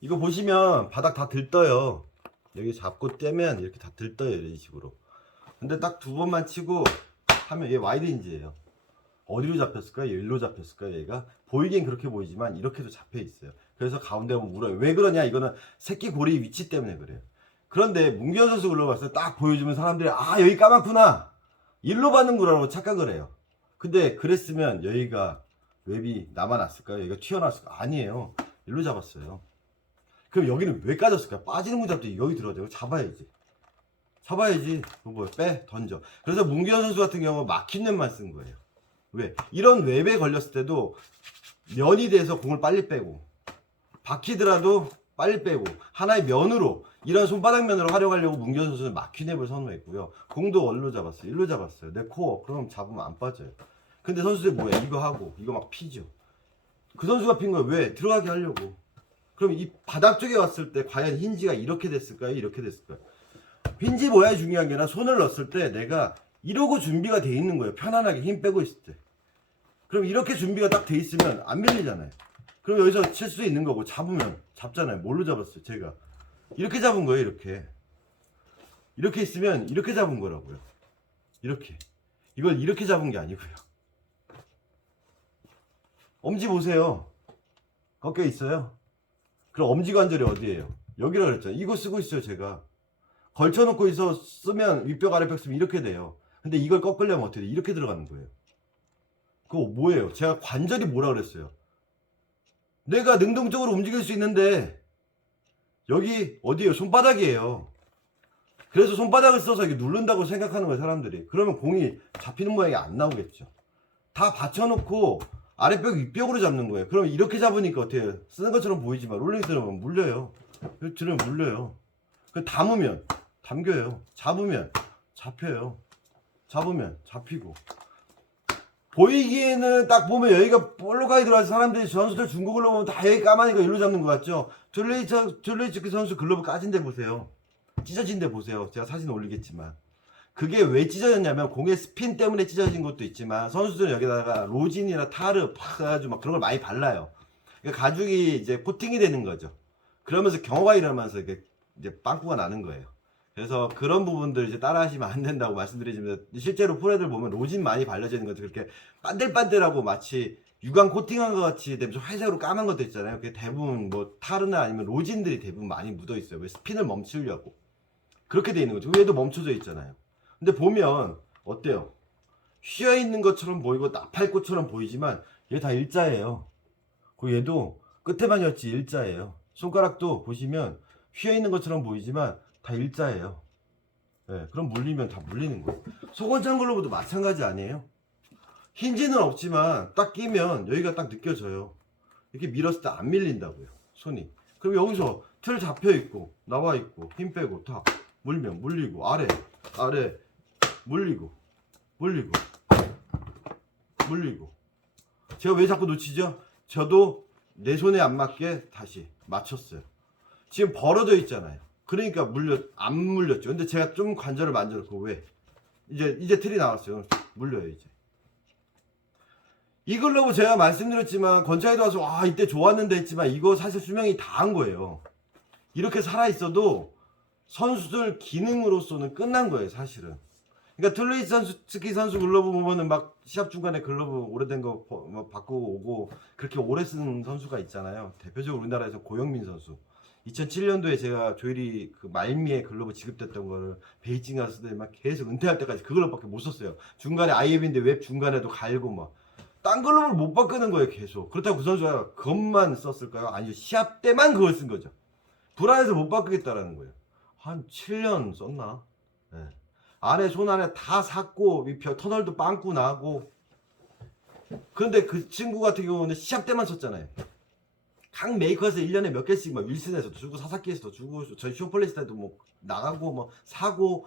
이거 보시면 바닥 다 들떠요. 여기 잡고 떼면 이렇게 다 들떠요. 이런 식으로. 근데 딱 두 번만 치고 하면 얘 와이드 인지예요. 어디로 잡혔을까요? 여기로 잡혔을까요? 얘가 보이긴 그렇게 보이지만 이렇게도 잡혀 있어요. 그래서 가운데 보면 물어요. 왜 그러냐? 이거는 새끼 고리 위치 때문에 그래요. 그런데 문규현 선수 글러브 봤을 때 딱 보여주면 사람들이 여기 까맣구나, 일로 받는구나라고 착각을 해요. 근데 그랬으면 여기가 웹이 남아났을까요? 여기가 튀어나왔을까요? 아니에요. 일로 잡았어요. 그럼 여기는 왜 까졌을까요? 빠지는 문 잡더니 여기 들어가야 돼요. 잡아야지. 뭐야? 빼, 던져. 그래서 문규현 선수 같은 경우 막힌 웹만 쓴 거예요. 왜? 이런 웹에 걸렸을 때도 면이 돼서 공을 빨리 빼고 박히더라도 빨리 빼고 하나의 면으로 이런 손바닥 면으로 활용하려고 문규현 선수는 막힌 웹을 선호했고요. 공도 어디로 잡았어요? 일로 잡았어요. 내 코어. 그럼 잡으면 안 빠져요. 근데 선수들이 뭐야? 이거 하고 이거 막 피죠. 그 선수가 핀 거예요. 왜? 들어가게 하려고. 그럼 이 바닥 쪽에 왔을 때 과연 힌지가 이렇게 됐을까요? 이렇게 됐을까요? 힌지 모양이 중요한 게 아니라 손을 넣었을 때 내가 이러고 준비가 돼 있는 거예요. 편안하게 힘 빼고 있을 때. 그럼 이렇게 준비가 딱 돼 있으면 안 밀리잖아요. 그럼 여기서 칠 수 있는 거고 잡잖아요. 뭘로 잡았어요? 제가 이렇게 잡은 거예요. 이렇게 있으면 이렇게 잡은 거라고요. 이걸 이렇게 잡은 게 아니고요. 엄지 보세요. 꺾여 있어요. 그럼 엄지 관절이 어디예요? 여기라 그랬잖아요. 이거 쓰고 있어요. 제가 걸쳐놓고 있어 쓰면 윗벽 아랫벽 쓰면 이렇게 돼요. 근데 이걸 꺾으려면 어떻게 돼? 이렇게 들어가는 거예요. 그거 뭐예요? 제가 관절이 뭐라 그랬어요? 내가 능동적으로 움직일 수 있는데 여기 어디예요? 손바닥이에요. 그래서 손바닥을 써서 이렇게 누른다고 생각하는 거예요, 사람들이. 그러면 공이 잡히는 모양이 안 나오겠죠. 다 받쳐놓고 아랫벽 윗벽으로 잡는 거예요. 그럼 이렇게 잡으니까 어떻게 해요? 쓰는 것처럼 보이지만 롤링 들어가면 물려요. 들으면 물려요. 담겨요. 잡으면 잡혀요. 잡으면 잡히고. 보이기에는 딱 보면 여기가 볼록하게 들어와서 사람들이 선수들 중국을로 보면 다 여기 까마니까 일로 잡는 것 같죠? 툴레이츠키 선수 글러브 까진 데 보세요. 찢어진 데 보세요. 제가 사진 올리겠지만. 그게 왜 찢어졌냐면 공의 스핀 때문에 찢어진 것도 있지만 선수들은 여기다가 로진이나 타르 팍 해가지고 막 그런 걸 많이 발라요. 그러니까 가죽이 이제 코팅이 되는 거죠. 그러면서 경화가 일어나면서 이제 빵꾸가 나는 거예요. 그래서 그런 부분들 이제 따라 하시면 안 된다고 말씀드리지만 실제로 프로들 보면 로진 많이 발라져 있는 것도 그렇게 반들반들하고 마치 유광 코팅한 것 같이 되면서 회색으로 까만 것도 있잖아요. 그게 대부분 뭐 타르나 아니면 로진들이 대부분 많이 묻어 있어요. 왜? 스핀을 멈추려고. 그렇게 돼 있는 거죠. 위에도 멈춰져 있잖아요. 근데 보면 어때요? 휘어 있는 것처럼 보이고 나팔꽃처럼 보이지만 얘 다 일자예요. 그 얘도 끝에만 였지 일자예요. 손가락도 보시면 휘어 있는 것처럼 보이지만 다 일자예요. 네, 그럼 물리면 다 물리는 거예요. 소건창 글러브도 마찬가지 아니에요? 힌지는 없지만 딱 끼면 여기가 딱 느껴져요. 이렇게 밀었을 때 안 밀린다고요, 손이. 그럼 여기서 틀 잡혀 있고 나와 있고 힘 빼고 탁 물면 물리고 아래 물리고 물리고 물리고. 제가 왜 자꾸 놓치죠? 저도 내 손에 안 맞게 다시 맞췄어요. 지금 벌어져 있잖아요. 그러니까 안 물렸죠. 근데 제가 좀 관절을 만져놓고 왜? 이제 틀이 나왔어요. 물려요 이제. 이 글러브 제가 말씀드렸지만 건차에도 와서 와 이때 좋았는데 했지만 이거 사실 수명이 다 한 거예요. 이렇게 살아있어도 선수들 기능으로서는 끝난 거예요 사실은. 그러니까 툴레이 선수, 스키 선수 글러브 보면은 막 시합 중간에 글러브 오래된 거 바꾸고 오고 그렇게 오래 쓰는 선수가 있잖아요. 대표적으로 우리나라에서 고영민 선수. 2007년도에 제가 조일이 그 말미에 글러브 지급됐던 거를 베이징 갔을 때 막 계속 은퇴할 때까지 그걸로밖에 못 썼어요. 중간에 IF인데 웹 중간에도 갈고 막. 딴 글러브를 못 바꾸는 거예요 계속. 그렇다고 그 선수가 그것만 썼을까요? 아니요, 시합 때만 그걸 쓴 거죠. 불안해서 못 바꾸겠다라는 거예요. 한 7년 썼나? 네. 안에 손 안에 다 샀고 터널도 빵꾸 나고. 그런데 그 친구 같은 경우는 시합 때만 썼잖아요. 각 메이커에서 1년에 몇 개씩 막 윌슨에서도 주고 사사키에서도 주고 저희 쇼폴리스 때도 뭐 나가고 뭐 사고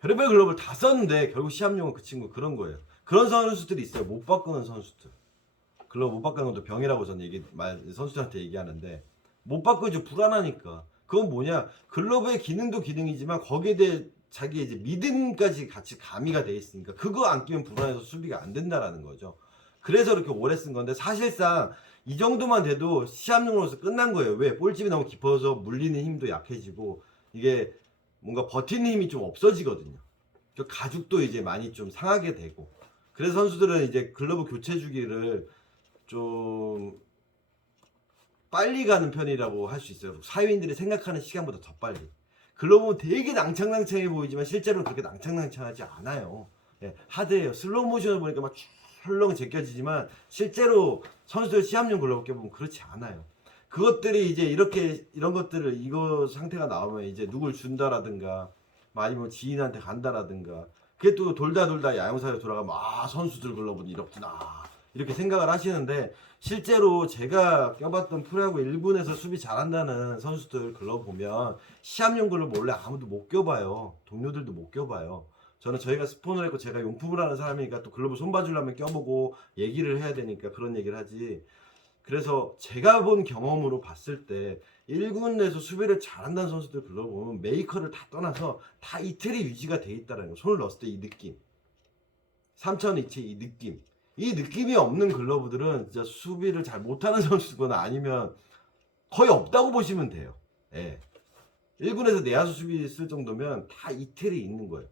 별의별 글러브를 다 썼는데 결국 시합용은 그 친구 그런 거예요. 그런 선수들이 있어요. 못 바꾸는 선수들. 글러브 못 바꾸는 것도 병이라고 저는 선수들한테 얘기하는데 못 바꾸죠. 불안하니까. 그건 뭐냐? 글러브의 기능도 기능이지만 거기에 대해 자기의 이제 믿음까지 같이 가미가 돼 있으니까 그거 안 끼면 불안해서 수비가 안 된다라는 거죠. 그래서 이렇게 오래 쓴 건데 사실상 이 정도만 돼도 시합용으로서 끝난 거예요. 왜? 볼집이 너무 깊어서 물리는 힘도 약해지고 이게 뭔가 버티는 힘이 좀 없어지거든요. 가죽도 이제 많이 좀 상하게 되고. 그래서 선수들은 이제 글러브 교체 주기를 좀 빨리 가는 편이라고 할 수 있어요. 사회인들이 생각하는 시간보다 더 빨리. 글러브는 되게 낭창낭창해 보이지만 실제로는 그렇게 낭창낭창하지 않아요. 예, 하드해요. 슬로우 모션을 보니까 막 헐렁 제껴지지만 실제로 선수들 시합용 글러브 껴보면 그렇지 않아요. 그것들이 이제 이런 것들을 이거 상태가 나오면 이제 누굴 준다라든가 아니면 지인한테 간다라든가 그게 또 돌다 야영사에 돌아가면 아 선수들 글러브는 이렇구나 이렇게 생각을 하시는데 실제로 제가 껴봤던 프로야구 1군에서 수비 잘한다는 선수들 글러브 보면 시합용 글러브 원래 아무도 못 껴봐요. 동료들도 못 껴봐요. 저는 저희가 스폰을 했고 제가 용품을 하는 사람이니까 또 글러브 손봐주려면 껴보고 얘기를 해야 되니까 그런 얘기를 하지. 그래서 제가 본 경험으로 봤을 때 1군에서 수비를 잘한다는 선수들 글러브 보면 메이커를 다 떠나서 다 이틀이 유지가 돼 있다는 거. 손을 넣었을 때 이 느낌 3000H 이 느낌 이 느낌이 없는 글러브들은 진짜 수비를 잘 못하는 선수거나 아니면 거의 없다고 보시면 돼요. 예. 1군에서 내야수 수비 쓸 정도면 다 이틀이 있는 거예요.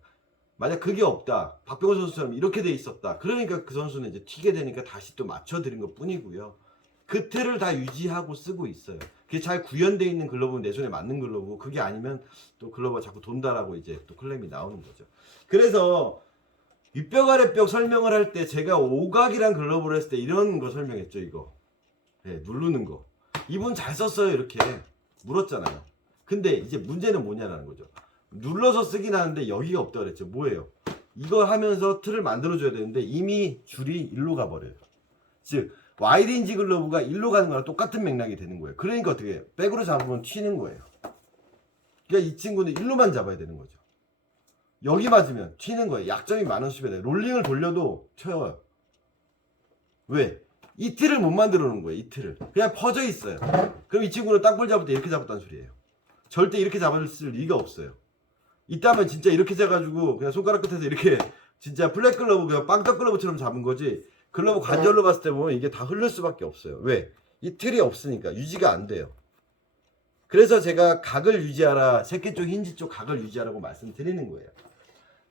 만약 그게 없다 박병호 선수처럼 이렇게 돼 있었다 그러니까 그 선수는 이제 튀게 되니까 다시 또 맞춰드린 것 뿐이고요. 그 틀을 다 유지하고 쓰고 있어요. 그게 잘 구현되어 있는 글러브는 내 손에 맞는 글러브고 그게 아니면 또 글러브가 자꾸 돈다라고 이제 또 클레임이 나오는 거죠. 그래서 윗벽 아랫벽 설명을 할 때 제가 오각이란 글러브를 했을 때 이런 거 설명했죠. 이거 네, 누르는 거 이분 잘 썼어요. 이렇게 물었잖아요. 근데 이제 문제는 뭐냐라는 거죠. 눌러서 쓰긴 하는데 여기가 없다 그랬죠. 뭐예요? 이거 하면서 틀을 만들어줘야 되는데 이미 줄이 일로 가버려요. 즉 와이드인지 글러브가 일로 가는 거랑 똑같은 맥락이 되는 거예요. 그러니까 어떻게 해요? 백으로 잡으면 튀는 거예요. 그러니까 이 친구는 일로만 잡아야 되는 거죠. 여기 맞으면 튀는 거예요. 약점이 많은 수비에 롤링을 돌려도 튀어요. 왜? 이 틀을 못 만들어 놓은 거예요. 이 틀을 그냥 퍼져 있어요. 그럼 이 친구는 땅볼 잡을 때 이렇게 잡았다는 소리예요. 절대 이렇게 잡았을 리가 없어요. 이따면 진짜 이렇게 잡아가지고 그냥 손가락 끝에서 이렇게 진짜 플랫 글러브 그냥 빵떡 글러브처럼 잡은 거지. 글러브 관절로 봤을 때 보면 이게 다 흐를 수밖에 없어요. 왜? 이 틀이 없으니까 유지가 안 돼요. 그래서 제가 각을 유지하라, 새끼 쪽 힌지 쪽 각을 유지하라고 말씀드리는 거예요.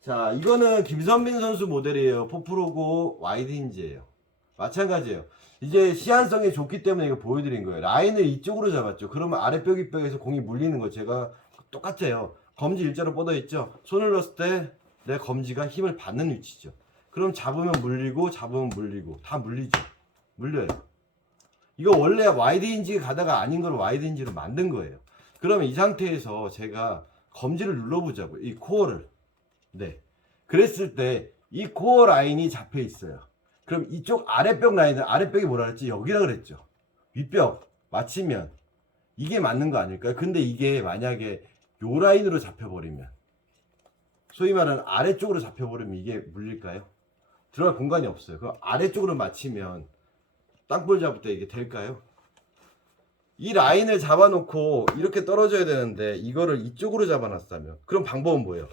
자, 이거는 김선민 선수 모델이에요. 포프로고 와이드 힌지예요. 마찬가지예요. 이제 시한성이 좋기 때문에 이거 보여드린 거예요. 라인을 이쪽으로 잡았죠. 그러면 아랫벽 윗벽에서 공이 물리는 거 제가 똑같아요. 검지 일자로 뻗어 있죠. 손을 넣었을 때 내 검지가 힘을 받는 위치죠. 그럼 잡으면 물리고 잡으면 물리고 다 물리죠. 물려요. 이거 원래 와이드 힌지 가다가 아닌 걸 와이드 힌지로 만든 거예요. 그러면 이 상태에서 제가 검지를 눌러보자고요. 이 코어를. 네. 그랬을 때 이 코어 라인이 잡혀 있어요. 그럼 이쪽 아랫벽 라인은 아랫벽이 뭐라 그랬지? 여기라 그랬죠. 윗벽 맞추면 이게 맞는 거 아닐까요? 근데 이게 만약에 요 라인으로 잡혀버리면, 소위 말하는 아래쪽으로 잡혀버리면 이게 물릴까요? 들어갈 공간이 없어요. 그럼 아래쪽으로 맞추면 땅볼 잡을 때 이게 될까요? 이 라인을 잡아놓고 이렇게 떨어져야 되는데 이거를 이쪽으로 잡아놨다면, 그럼 방법은 뭐예요?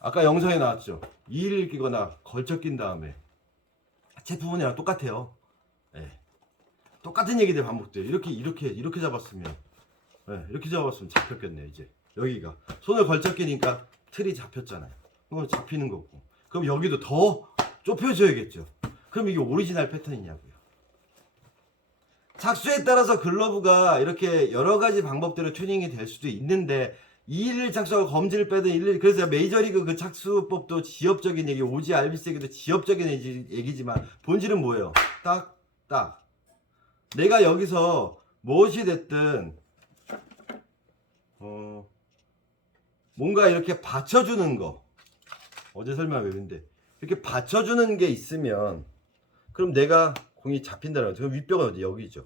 아까 영상에 나왔죠. 2를 끼거나 걸쳐 낀 다음에 하체 부분이랑 똑같아요. 네. 똑같은 얘기들 반복돼요. 이렇게 잡았으면, 네, 이렇게 잡았으면 잡혔겠네요. 이제 여기가 손을 걸쳐 끼니까 틀이 잡혔잖아요. 그럼 잡히는 거고, 그럼 여기도 더 좁혀줘야겠죠. 그럼 이게 오리지널 패턴이냐고요. 착수에 따라서 글러브가 이렇게 여러 가지 방법대로 튜닝이 될 수도 있는데, 211 착수하고 검지를 빼든 111, 그래서 메이저리그 그 착수법도 지엽적인 얘기, 오지 알비스 얘기도 지엽적인 얘기지만 본질은 뭐예요? 딱 내가 여기서 무엇이 됐든 뭔가 이렇게 받쳐주는 거, 어제 설명 외운데 이렇게 받쳐주는 게 있으면, 그럼 내가 공이 잡힌다는 거죠. 윗벽은 어디? 여기죠.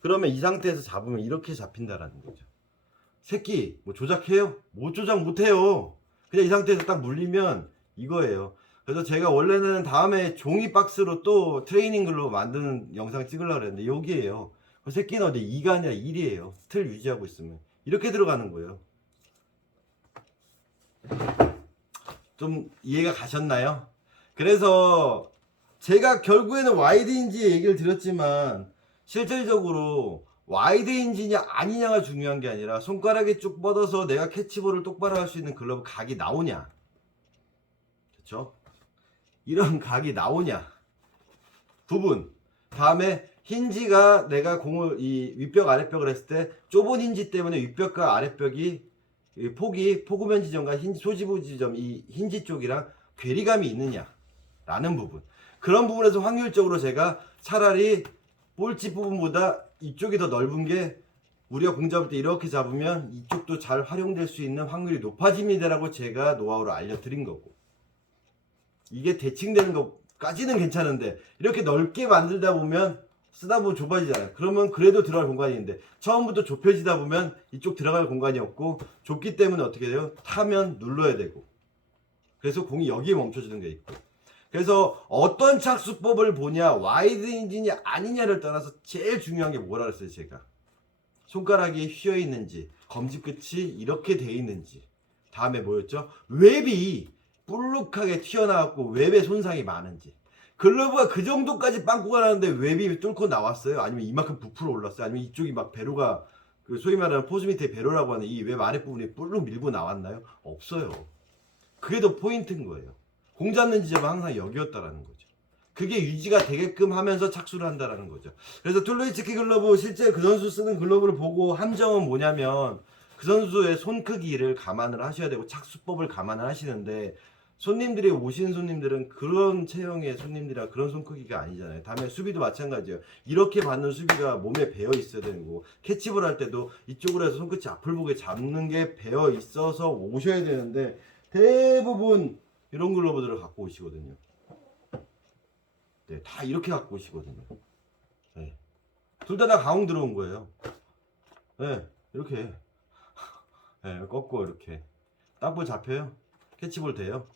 그러면 이 상태에서 잡으면 이렇게 잡힌다라는 거죠. 새끼 뭐 조작해요? 못 조작 못해요. 그냥 이 상태에서 딱 물리면 이거예요. 그래서 제가 원래는 다음에 종이 박스로 또 트레이닝 글로 만드는 영상 찍으려고 그랬는데 여기에요. 그 새끼는 어디 2가 아니라 1이에요. 틀 유지하고 있으면 이렇게 들어가는 거예요. 좀 이해가 가셨나요? 그래서 제가 결국에는 와이드 인지 얘기를 드렸지만, 실질적으로 와이드 인지냐 아니냐가 중요한 게 아니라 손가락이 쭉 뻗어서 내가 캐치볼을 똑바로 할 수 있는 글러브 각이 나오냐, 그렇죠? 이런 각이 나오냐 부분. 다음에 힌지가 내가 공을 이 윗벽 아랫벽을 했을 때 좁은 힌지 때문에 윗벽과 아랫벽이 포구면 지점과 소지부 지점, 이 힌지 쪽이랑 괴리감이 있느냐 라는 부분. 그런 부분에서 확률적으로 제가 차라리 볼집 부분보다 이쪽이 더 넓은 게, 우리가 공 잡을 때 이렇게 잡으면 이쪽도 잘 활용될 수 있는 확률이 높아집니다 라고 제가 노하우를 알려드린 거고, 이게 대칭되는 것까지는 괜찮은데 이렇게 넓게 만들다 보면 쓰다 보면 좁아지잖아요. 그러면 그래도 들어갈 공간이 있는데 처음부터 좁혀지다 보면 이쪽 들어갈 공간이 없고, 좁기 때문에 어떻게 돼요? 타면 눌러야 되고, 그래서 공이 여기에 멈춰지는 게 있고. 그래서 어떤 착수법을 보냐, 와이드 인지냐 아니냐를 떠나서 제일 중요한 게 뭐라 그랬어요? 제가 손가락이 휘어 있는지, 검지 끝이 이렇게 돼 있는지, 다음에 뭐였죠? 웹이 볼록하게 튀어나왔고 웹에 손상이 많은지. 글러브가 그 정도까지 빵꾸가 나는데 웹이 뚫고 나왔어요? 아니면 이만큼 부풀어 올랐어요? 아니면 이쪽이 막 배로가, 그 소위 말하는 포즈 밑에 배로라고 하는 이 웹 아랫부분이 볼록 밀고 나왔나요? 없어요. 그게 더 포인트인 거예요. 공 잡는 지점은 항상 여기였다라는 거죠. 그게 유지가 되게끔 하면서 착수를 한다라는 거죠. 그래서 툴로이츠키 글러브, 실제 그 선수 쓰는 글러브를 보고 함정은 뭐냐면, 그 선수의 손 크기를 감안을 하셔야 되고 착수법을 감안을 하시는데, 손님들이 오시는 손님들은 그런 체형의 손님들이라 그런 손 크기가 아니잖아요. 다음에 수비도 마찬가지예요. 이렇게 받는 수비가 몸에 배어 있어야 되는 거고, 캐치볼 할 때도 이쪽으로 해서 손끝이 앞을 보게 잡는 게 배어 있어서 오셔야 되는데, 대부분 이런 글러브들을 갖고 오시거든요. 네, 다 이렇게 갖고 오시거든요. 네. 둘 다 가공 들어온 거예요. 네, 이렇게. 네, 꺾고 이렇게. 땅볼 잡혀요? 캐치볼 돼요?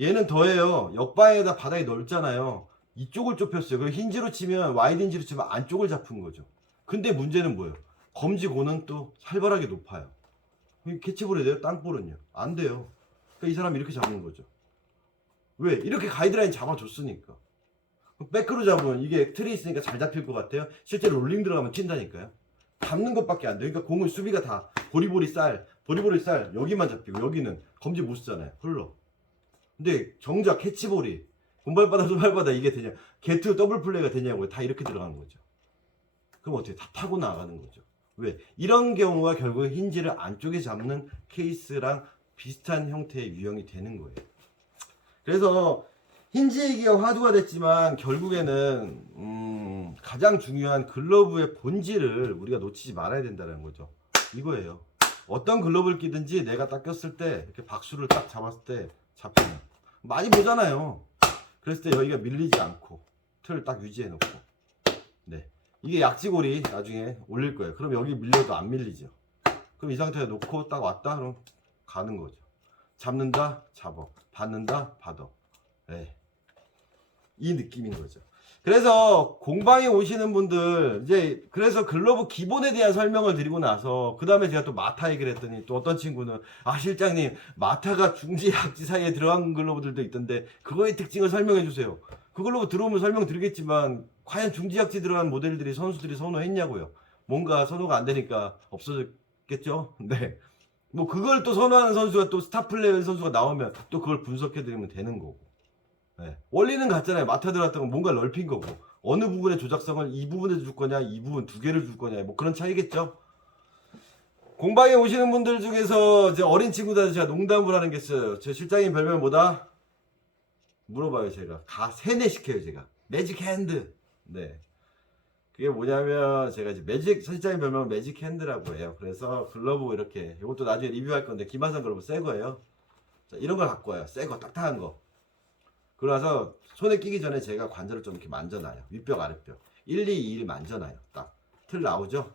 얘는 더해요. 옆방에다 바닥이 넓잖아요. 이쪽을 좁혔어요. 그리고 힌지로 치면, 와이드 힌지로 치면 안쪽을 잡은 거죠. 근데 문제는 뭐예요? 검지고는 또 살벌하게 높아요. 캐치볼이 돼요? 땅볼은요? 안 돼요. 그러니까 이 사람이 이렇게 잡는 거죠. 왜? 이렇게 가이드라인 잡아줬으니까. 백으로 잡으면 이게 틀이 있으니까 잘 잡힐 것 같아요. 실제 롤링 들어가면 튄다니까요. 잡는 것밖에 안 돼요. 그러니까 공을 수비가 다 보리보리 쌀 여기만 잡히고, 여기는 검지 못 쓰잖아요. 흘러. 근데 정작 캐치볼이 공발바닥 손발바닥 이게 되냐, 게트 더블 플레이가 되냐고요. 다 이렇게 들어가는 거죠. 그럼 어떻게 다 타고 나가는 거죠. 왜? 이런 경우가 결국 힌지를 안쪽에 잡는 케이스랑 비슷한 형태의 유형이 되는 거예요. 그래서 힌지 얘기가 화두가 됐지만 결국에는 가장 중요한 글러브의 본질을 우리가 놓치지 말아야 된다는 거죠. 이거예요. 어떤 글러브를 끼든지 내가 딱 꼈을 때 이렇게 박수를 딱 잡았을 때 잡히는, 많이 보잖아요. 그랬을 때 여기가 밀리지 않고 틀을 딱 유지해 놓고, 네, 이게 약지골이 나중에 올릴 거예요. 그럼 여기 밀려도 안 밀리죠. 그럼 이 상태에 놓고 딱 왔다 그럼 가는 거죠. 잡는다 잡어, 받는다 받어. 네. 이 느낌인 거죠. 그래서 공방에 오시는 분들 이제 그래서 글러브 기본에 대한 설명을 드리고 나서 그 다음에 제가 또 마타 얘기를 했더니 또 어떤 친구는 아 실장님 마타가 중지 약지 사이에 들어간 글러브들도 있던데 그거의 특징을 설명해 주세요. 그 글러브 들어오면 설명드리겠지만 과연 중지 약지 들어간 모델들이 선수들이 선호했냐고요. 뭔가 선호가 안 되니까 없어졌겠죠. 네. 뭐 그걸 또 선호하는 선수가 또 스타 플레이어 선수가 나오면 또 그걸 분석해 드리면 되는 거고. 네. 원리는 같잖아요. 마타 들어갔던 건 뭔가 넓힌 거고 어느 부분의 조작성을 이 부분에 줄 거냐 이 부분 두 개를 줄 거냐 뭐 그런 차이겠죠. 공방에 오시는 분들 중에서 이제 어린 친구들한테 제가 농담을 하는 게 있어요. 제 실장님 별명 뭐다? 물어봐요. 제가 세뇌 시켜요. 제가 매직 핸드. 네. 그게 뭐냐면 제가 이제 매직 실장님 별명은 매직 핸드라고 해요. 그래서 글러브 이렇게 이것도 나중에 리뷰할 건데 김하성 글러브 새 거예요. 자, 이런 걸 갖고 와요. 새 거 딱딱한 거. 그러서 손에 끼기 전에 제가 관절을 좀 이렇게 만져놔요. 윗뼈 아랫뼈 1, 2, 1 만져놔요. 딱 틀 나오죠.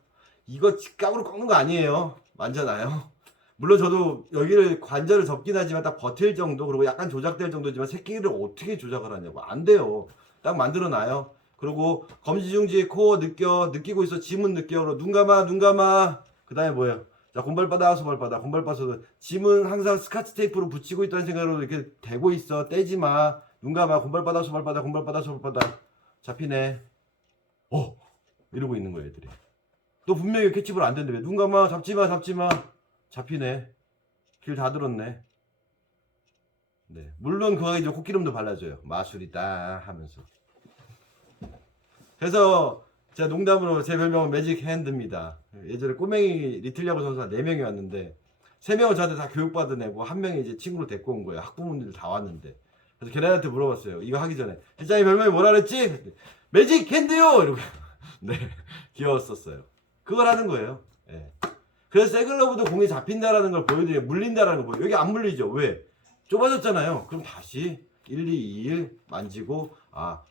이거 직각으로 꺾는 거 아니에요. 만져놔요. 물론 저도 여기를 관절을 접긴 하지만 딱 버틸 정도 그리고 약간 조작될 정도지만 새끼를 어떻게 조작을 하냐고 안 돼요. 딱 만들어놔요. 그리고 검지중지 코어 느끼고 있어. 지문 느껴. 그리고 눈 감아. 그 다음에 뭐예요? 자, 곰발바닥, 소발바닥, 곰발바닥. 짐은 항상 스카치 테이프로 붙이고 있다는 생각으로 이렇게 대고 있어. 떼지 마. 눈 감아. 곰발바닥, 소발바닥, 곰발바닥, 소발바닥. 잡히네. 이러고 있는 거예요, 애들이. 또 분명히 캐치볼 안 된대. 눈 감아. 잡지 마. 잡히네. 길 다 들었네. 네. 물론 그거 이제 콧기름도 발라줘요. 마술이다 하면서. 그래서 제가 농담으로 제 별명은 매직 핸드입니다. 예전에 꼬맹이 리틀야구 선수가 4명이 왔는데 3명은 저한테 다 교육받은 애고 1명이 이제 친구를 데리고 온 거예요. 학부모님들 다 왔는데. 그래서 걔네한테 물어봤어요. 이거 하기 전에 실장님 별명이 뭐라 그랬지? 매직 핸드요! 이러고 네, 귀여웠었어요. 그걸 하는 거예요. 네. 그래서 새글러브도 공이 잡힌다라는 걸 보여드려요. 물린다라는 걸 보여요. 여기 안 물리죠. 왜? 좁아졌잖아요. 그럼 다시 1, 2, 2, 1 만지고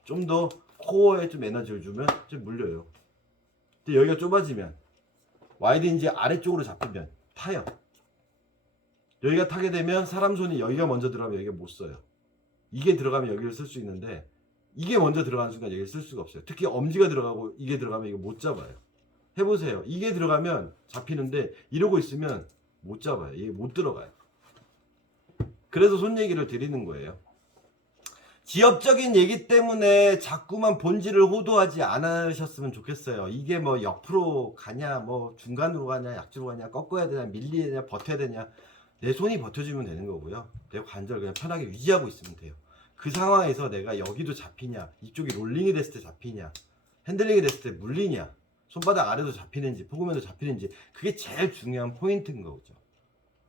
좀 더 코어에 좀 에너지를 주면 좀 물려요. 근데 여기가 좁아지면 와이드인지 아래쪽으로 잡히면 타요. 여기가 타게 되면 사람 손이 여기가 먼저 들어가면 여기가 못 써요. 이게 들어가면 여기를 쓸 수 있는데 이게 먼저 들어가는 순간 여기를 쓸 수가 없어요. 특히 엄지가 들어가고 이게 들어가면 이거 못 잡아요. 해보세요. 이게 들어가면 잡히는데 이러고 있으면 못 잡아요. 이게 못 들어가요. 그래서 손 얘기를 드리는 거예요. 지엽적인 얘기 때문에 자꾸만 본질을 호도하지 않으셨으면 좋겠어요. 이게 뭐 옆으로 가냐, 뭐 중간으로 가냐, 약지로 가냐, 꺾어야 되냐, 밀려야 되냐, 버텨야 되냐. 내 손이 버텨주면 되는 거고요. 내 관절 그냥 편하게 유지하고 있으면 돼요. 그 상황에서 내가 여기도 잡히냐, 이쪽이 롤링이 됐을 때 잡히냐, 핸들링이 됐을 때 물리냐, 손바닥 아래도 잡히는지, 포그면도 잡히는지, 그게 제일 중요한 포인트인 거죠.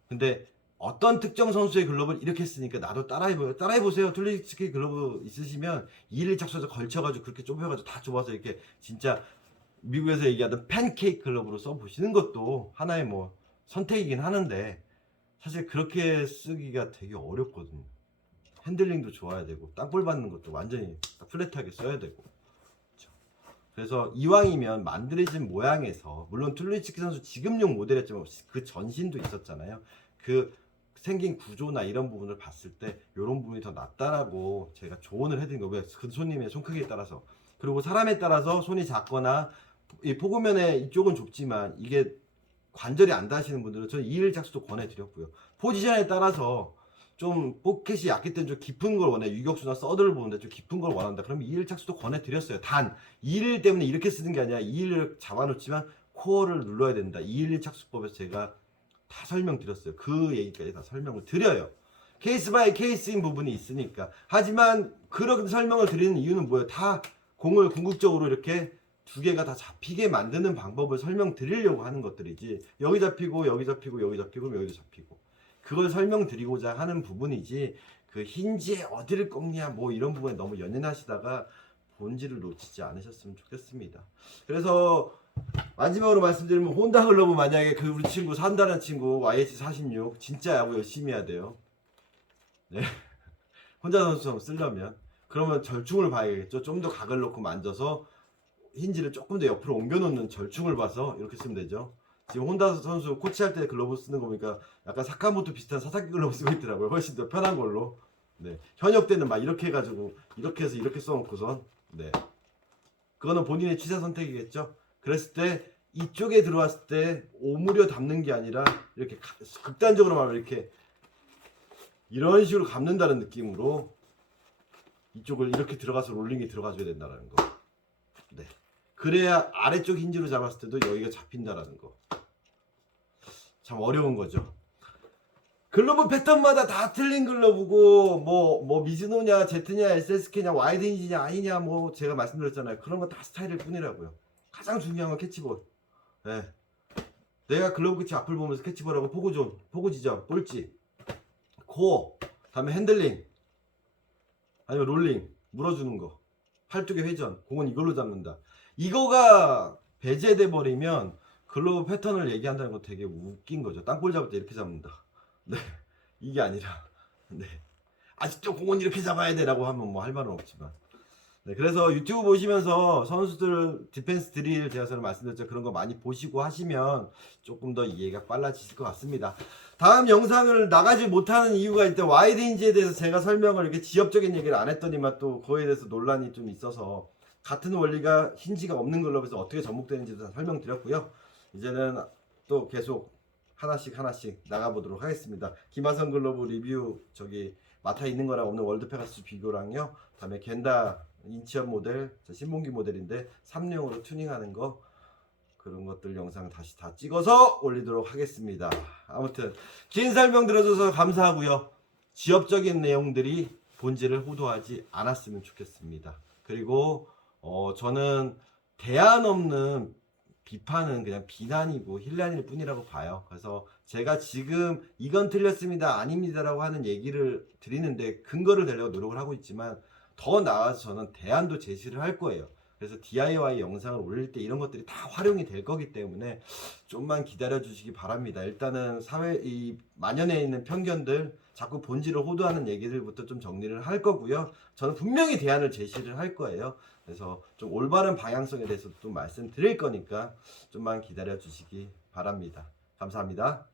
근데 어떤 특정 선수의 글러브를 이렇게 쓰니까 나도 따라해보세요. 툴리츠키 글러브 있으시면 2일 착수해서 걸쳐가지고 그렇게 좁혀가지고 다 좁아서 이렇게 진짜 미국에서 얘기하던 팬케이크 글러브로 써보시는 것도 하나의 뭐 선택이긴 하는데 사실 그렇게 쓰기가 되게 어렵거든요. 핸들링도 좋아야 되고 땅볼 받는 것도 완전히 플랫하게 써야 되고. 그래서 이왕이면 만들어진 모양에서 물론 툴리츠키 선수 지금용 모델이었지만 그 전신도 있었잖아요. 그 생긴 구조나 이런 부분을 봤을 때 이런 부분이 더 낫다라고 제가 조언을 해드린 거고요. 그 손님의 손 크기에 따라서. 그리고 사람에 따라서 손이 작거나 이 포구면에 이쪽은 좁지만 이게 관절이 안 닿으시는 분들은 저는 2일 착수도 권해드렸고요. 포지션에 따라서 좀 포켓이 얕기 때문에 좀 깊은 걸 원해. 유격수나 서드를 보는데 좀 깊은 걸 원한다. 그러면 2일 착수도 권해드렸어요. 단 2일 때문에 이렇게 쓰는 게 아니라 2일을 잡아놓지만 코어를 눌러야 된다. 2일 착수법에서 제가 다 설명드렸어요. 그 얘기까지 다 설명을 드려요. 케이스 바이 케이스인 부분이 있으니까. 하지만 그런 설명을 드리는 이유는 뭐예요? 다 공을 궁극적으로 이렇게 두 개가 다 잡히게 만드는 방법을 설명드리려고 하는 것들이지. 여기 잡히고 여기 잡히고 여기 잡히고 여기도 잡히고. 그걸 설명드리고자 하는 부분이지 그 힌지에 어디를 꺾냐 뭐 이런 부분에 너무 연연하시다가 본질을 놓치지 않으셨으면 좋겠습니다. 그래서 마지막으로 말씀드리면 혼다 글러브 만약에 그 우리 친구 산다는 친구 YH46 진짜 야구 열심히 해야 돼요. 네. 혼자 선수 쓰려면 그러면 절충을 봐야겠죠. 좀 더 각을 놓고 만져서 힌지를 조금 더 옆으로 옮겨 놓는 절충을 봐서 이렇게 쓰면 되죠. 지금 혼다 선수 코치할 때 글러브 쓰는 거 보니까 약간 사카모토 비슷한 사사키 글러브 쓰고 있더라고요. 훨씬 더 편한 걸로. 네. 현역 때는 막 이렇게 해가지고 이렇게 해서 이렇게 써놓고선 네. 그거는 본인의 취사 선택이겠죠. 그랬을 때 이쪽에 들어왔을 때 오므려 담는 게 아니라 이렇게 극단적으로 말하면 이렇게 이런 식으로 감는다는 느낌으로 이쪽을 이렇게 들어가서 롤링이 들어가줘야 된다는 거. 네. 그래야 아래쪽 힌지로 잡았을 때도 여기가 잡힌다라는 거. 참 어려운 거죠. 글러브 패턴마다 다 틀린 글러브고 뭐 미즈노냐 제트냐 SSK냐 와이드 힌지냐 아니냐 뭐 제가 말씀드렸잖아요. 그런 거 다 스타일일 뿐이라고요. 가장 중요한 건 캐치볼. 네. 내가 글러브 끝이 앞을 보면서 캐치볼하고 포구존, 포구 지점, 볼지, 코어, 다음에 핸들링, 아니면 롤링, 물어주는 거, 팔뚝의 회전, 공은 이걸로 잡는다. 이거가 배제돼 버리면 글러브 패턴을 얘기한다는 거 되게 웃긴 거죠. 땅볼 잡을 때 이렇게 잡는다. 네, 이게 아니라 네. 아직도 공은 이렇게 잡아야 돼라고 하면 뭐 할 말은 없지만 네, 그래서 유튜브 보시면서 선수들 디펜스 드릴 제가 전에 말씀드렸죠. 그런 거 많이 보시고 하시면 조금 더 이해가 빨라지실 것 같습니다. 다음 영상을 나가지 못하는 이유가 일단 와이드 힌지에 대해서 제가 설명을 이렇게 지엽적인 얘기를 안 했더니만 또 그거에 대해서 논란이 좀 있어서 같은 원리가 힌지가 없는 글러브에서 어떻게 접목되는지도 다 설명드렸고요. 이제는 또 계속 하나씩 나가보도록 하겠습니다. 김하성 글러브 리뷰 저기 마타 있는 거랑 없는 월드 페가수스 비교랑요. 다음에 겐다 인치업 모델 신봉기 모델인데 3륜으로 튜닝하는 거 그런 것들 영상 다시 다 찍어서 올리도록 하겠습니다. 아무튼 긴 설명 들어줘서 감사하고요. 지엽적인 내용들이 본질을 호도하지 않았으면 좋겠습니다. 그리고 저는 대안 없는 비판은 그냥 비난이고 힐난일 뿐이라고 봐요. 그래서 제가 지금 이건 틀렸습니다 아닙니다라고 하는 얘기를 드리는데 근거를 대려고 노력을 하고 있지만 더 나아가서 저는 대안도 제시를 할 거예요. 그래서 DIY 영상을 올릴 때 이런 것들이 다 활용이 될 거기 때문에 좀만 기다려 주시기 바랍니다. 일단은 사회 이 만연해 있는 편견들 자꾸 본질을 호도하는 얘기들부터 좀 정리를 할 거고요. 저는 분명히 대안을 제시를 할 거예요. 그래서 좀 올바른 방향성에 대해서 또 말씀드릴 거니까 좀만 기다려 주시기 바랍니다. 감사합니다.